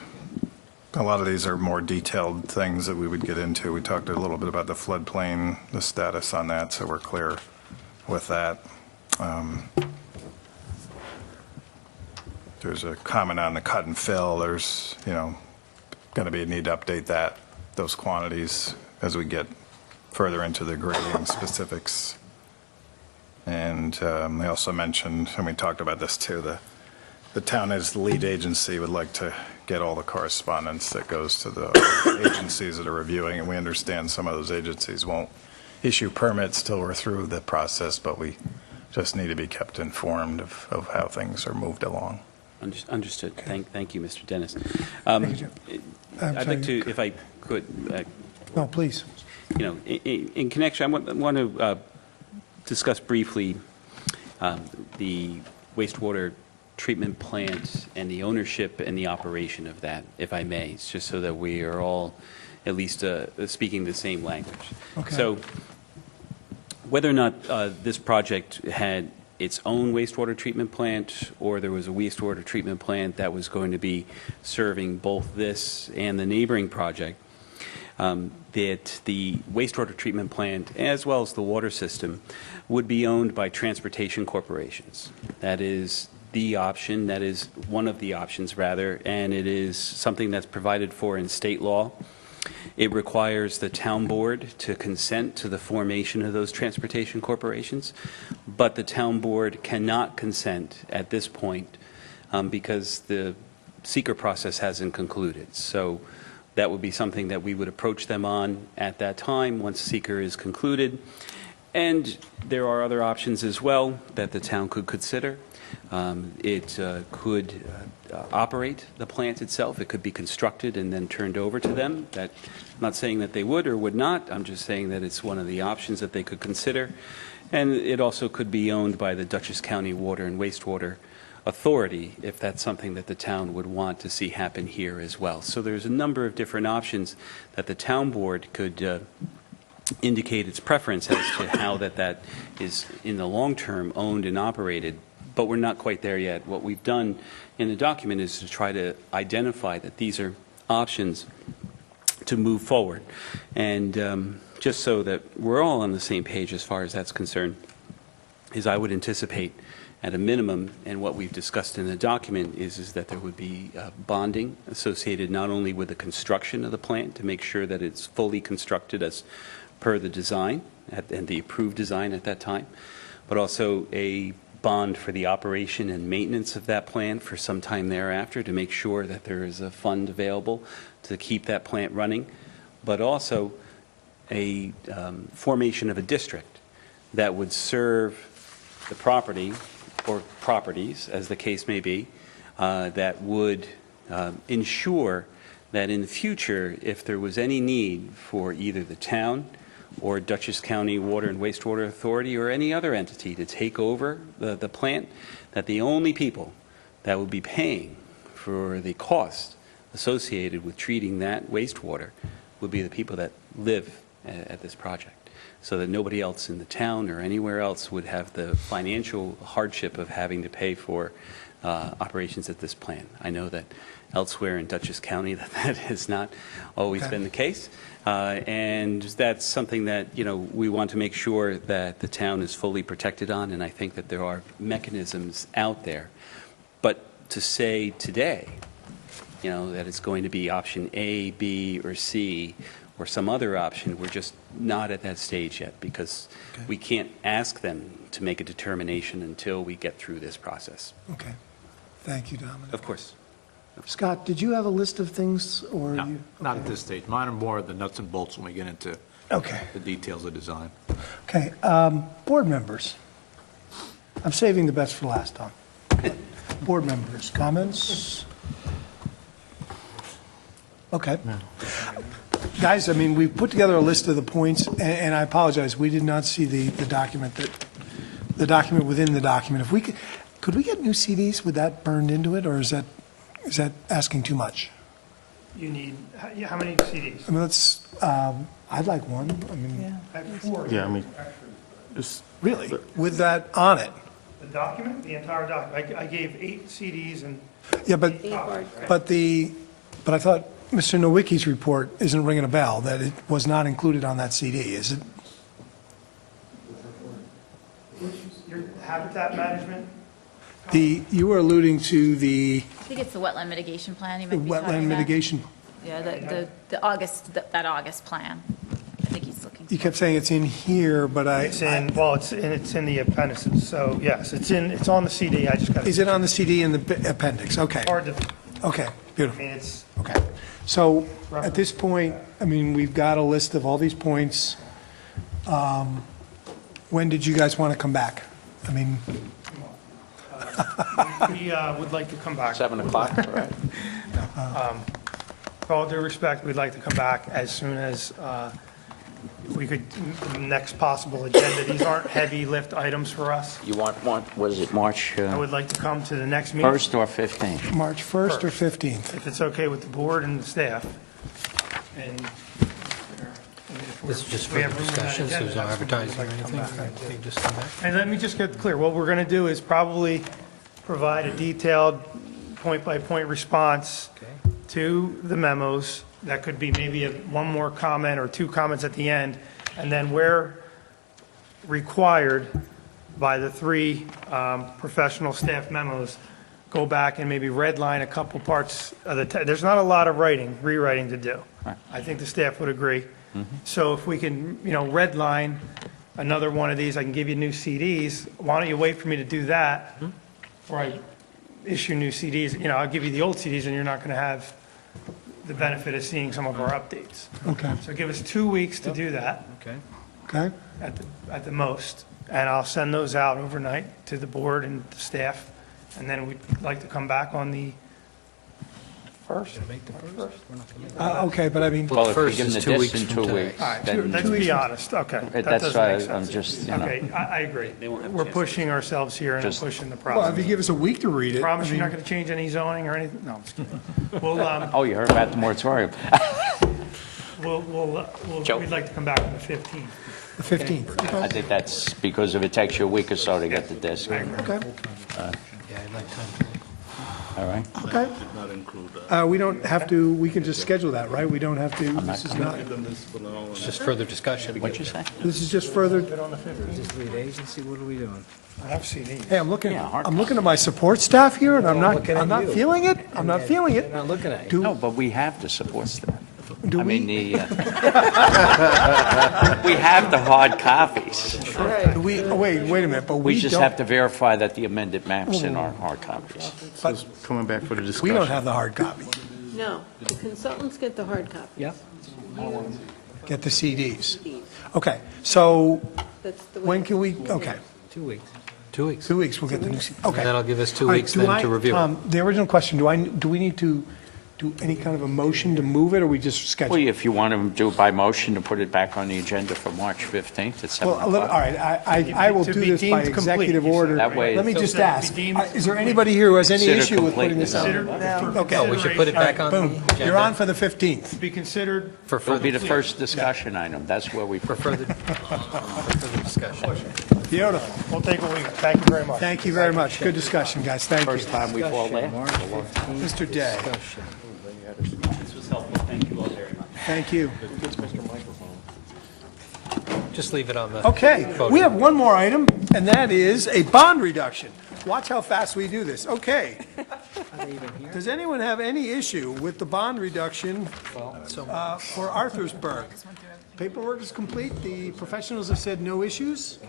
a lot of these are more detailed things that we would get into. We talked a little bit about the floodplain, the status on that, so we're clear with that. There's a comment on the cut and fill. There's, going to be a need to update those quantities as we get further into the grading specifics. And they also mentioned, and we talked about this too, the town as the lead agency would like to get all the correspondence that goes to the agencies that are reviewing, and we understand some of those agencies won't issue permits till we're through the process, but we just need to be kept informed of how things are moved along. Understood. Thank you, Mr. Dennis. Thank you, Jim. I'd like to, if I could, No, please. in connection, I want to discuss briefly the wastewater treatment plant and the ownership and the operation of that, if I may. It's just so that we are all at least speaking the same language. Okay. So whether or not this project had its own wastewater treatment plant, or there was a wastewater treatment plant that was going to be serving both this and the neighboring project, that the wastewater treatment plant, as well as the water system, would be owned by transportation corporations. That is the option, that is one of the options, rather, and it is something that's provided for in state law. It requires the town board to consent to the formation of those transportation corporations, but the town board cannot consent at this point because the seeker process hasn't concluded. So that would be something that we would approach them on at that time once seeker is concluded. And there are other options as well that the town could consider. It could operate the plant itself. It could be constructed and then turned over to them. I'm not saying that they would or would not. I'm just saying that it's one of the options that they could consider. And it also could be owned by the Dutchess County Water and Wastewater Authority if that's something that the town would want to see happen here as well. So there's a number of different options that the town board could indicate its preference as to how that is in the long term owned and operated. But we're not quite there yet. What we've done in the document is to try to identify that these are options to move forward. And just so that we're all on the same page as far as that's concerned, is I would anticipate at a minimum, and what we've discussed in the document is that there would be bonding associated not only with the construction of the plant to make sure that it's fully constructed as per the design and the approved design at that time, but also a bond for the operation and maintenance of that plant for some time thereafter to make sure that there is a fund available to keep that plant running, but also a formation of a district that would serve the property or properties, as the case may be, that would ensure that in the future, if there was any need for either the town or Dutchess County Water and Wastewater Authority or any other entity to take over the plant, that the only people that would be paying for the cost associated with treating that wastewater would be the people that live at this project, so that nobody else in the town or anywhere else would have the financial hardship of having to pay for operations at this plant. I know that elsewhere in Dutchess County that has not always been the case. And that's something that, we want to make sure that the town is fully protected on, and I think that there are mechanisms out there. But to say today, that it's going to be option A, B, or C, or some other option, we're just not at that stage yet, because we can't ask them to make a determination until we get through this process. Okay. Thank you, Dominic. Of course. Scott, did you have a list of things, or? No, you? not at this stage. Mine are more the nuts and bolts when we get into the details of design. Okay, board members. I'm saving the best for last, Tom. Board members, comments? Okay. Guys, we put together a list of the points, and I apologize, we did not see the document within the document. If we could we get new CDs with that burned into it, or is that asking too much? You need, how many CDs? I'd like one. I have 4. Yeah, it's Really? With that on it? The document, the entire document. I gave 8 CDs and Yeah, but, A hard copy. but I thought Mr. Nowicki's report isn't ringing a bell, that it was not included on that CD, is it? Your habitat management? You were alluding to the I think it's the wetland mitigation plan you might be talking wetland about. mitigation. Yeah, the August, that August plan. I think he's looking. You kept saying it's in here, but It's in, well, it's in the appendices, so yes, it's on the CD, I just got. Is it on the CD in the appendix? Okay. Hard to, Okay, I beautiful. mean, it's, Okay. So at this point, I mean, we've got a list of all these points. When did you guys want to come back? I mean, we would like to come back. 7 o'clock, all right? With all due respect, we'd like to come back as soon as we could, the next possible agenda. These aren't heavy lift items for us. You want, was it March I would like to come to the next meeting. 1st or 15th? March 1st or 15th? If it's okay with the board and the staff. And This is just we for have room in that discussions, agenda, there's no that's when we'd advertising or like to come anything? back. They just come back? And let me just get clear, what we're going to do is probably provide a detailed point-by-point response to the memos. That could be maybe one more comment or two comments at the end, and then where required by the three professional staff memos, go back and maybe redline a couple parts of the, there's not a lot of rewriting to do. I think the staff would agree. So if we can, redline another one of these, I can give you new CDs. Why don't you wait for me to do that before I issue new CDs? I'll give you the old CDs and you're not going to have the benefit of seeing some of our updates. Okay. So give us 2 weeks to do that. Okay. Okay? At the most, and I'll send those out overnight to the board and the staff, and then we'd like to come back on the first. Okay, but I mean, Well, if we first give them is the 2 weeks distance from 2 today. weeks, All right, then let's be honest, okay. That That's doesn't why make I'm sense. just, Okay, I agree. We're pushing ourselves here and Just- pushing the well, if process. you give us a week to read it. Promise I you're not mean, going to change any zoning or anything? No, I'm just kidding. We'll, Oh, you heard about the moratorium? Joe. we'd like to come back on the 15th. The 15th. I think that's because if it takes you a week or so to get the disc. Okay. Yeah, I'd like time. All right? Okay. Not include that. We don't have to, we can just schedule that, right? We don't have to, this is not, Give them this for now. It's just further discussion. What'd you say? this is just further, On the 15th. Lead agency, what are we doing? I have CDs. hey, I'm looking Yeah, at my support staff here, and I'm looking at not you. feeling it. I'm not feeling it. Not looking at you. No, but we have the support staff. Do I mean, we, we have the hard copies. do we, oh, wait a minute, but We we just have don't, to verify that the amended map's in our hard copies. So it's coming back for the we discussion. don't have the hard copy. No, the consultants get the hard copy. Yeah. Get the CDs. Okay, so That's the way. when can we, okay, 2 weeks. 2 weeks. 2 weeks, we'll get the new CD. Okay. And that'll give us 2 All right, weeks do then I- to review it. The original question, do we need to do any kind of a motion to move it, or we just schedule? Well, if you want to do it by motion to put it back on the agenda for March 15th at 7 Well, all o'clock. right, I will To do be this by deemed complete, executive you said, order. That way- Let me So just to be ask, deemed is there anybody here who has any Consider issue with putting this on? completeness. Okay. We should put it back on the Boom, agenda. you're on for the 15th. Be considered For It'll be further, the first discussion item. That's where we for further discussion. Beautiful. We'll take a week. Thank you very much. Thank you very much. Good discussion, guys. Thank you. First time we've all laughed. Mr. Day, This was helpful. Thank you all very much. thank you. Just leave it on the. Okay, we podium. have one more item, and that is a bond reduction. Watch how fast we do this. Okay. Does anyone have any issue with the bond reduction for Arthur'sburg? Paperwork is complete. The professionals have said no issues.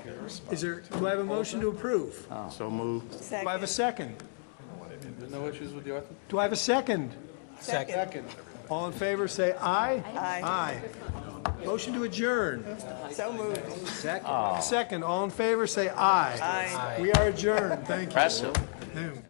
Do I have a motion to approve? So moved. Do I have a second? No issues with the Arthur? Do I have a second? Second. All in favor, say aye. Aye. Aye. Motion to adjourn. So moved. Second. All in favor, say aye. Aye. We are adjourned. Thank you. Impressive. Noon.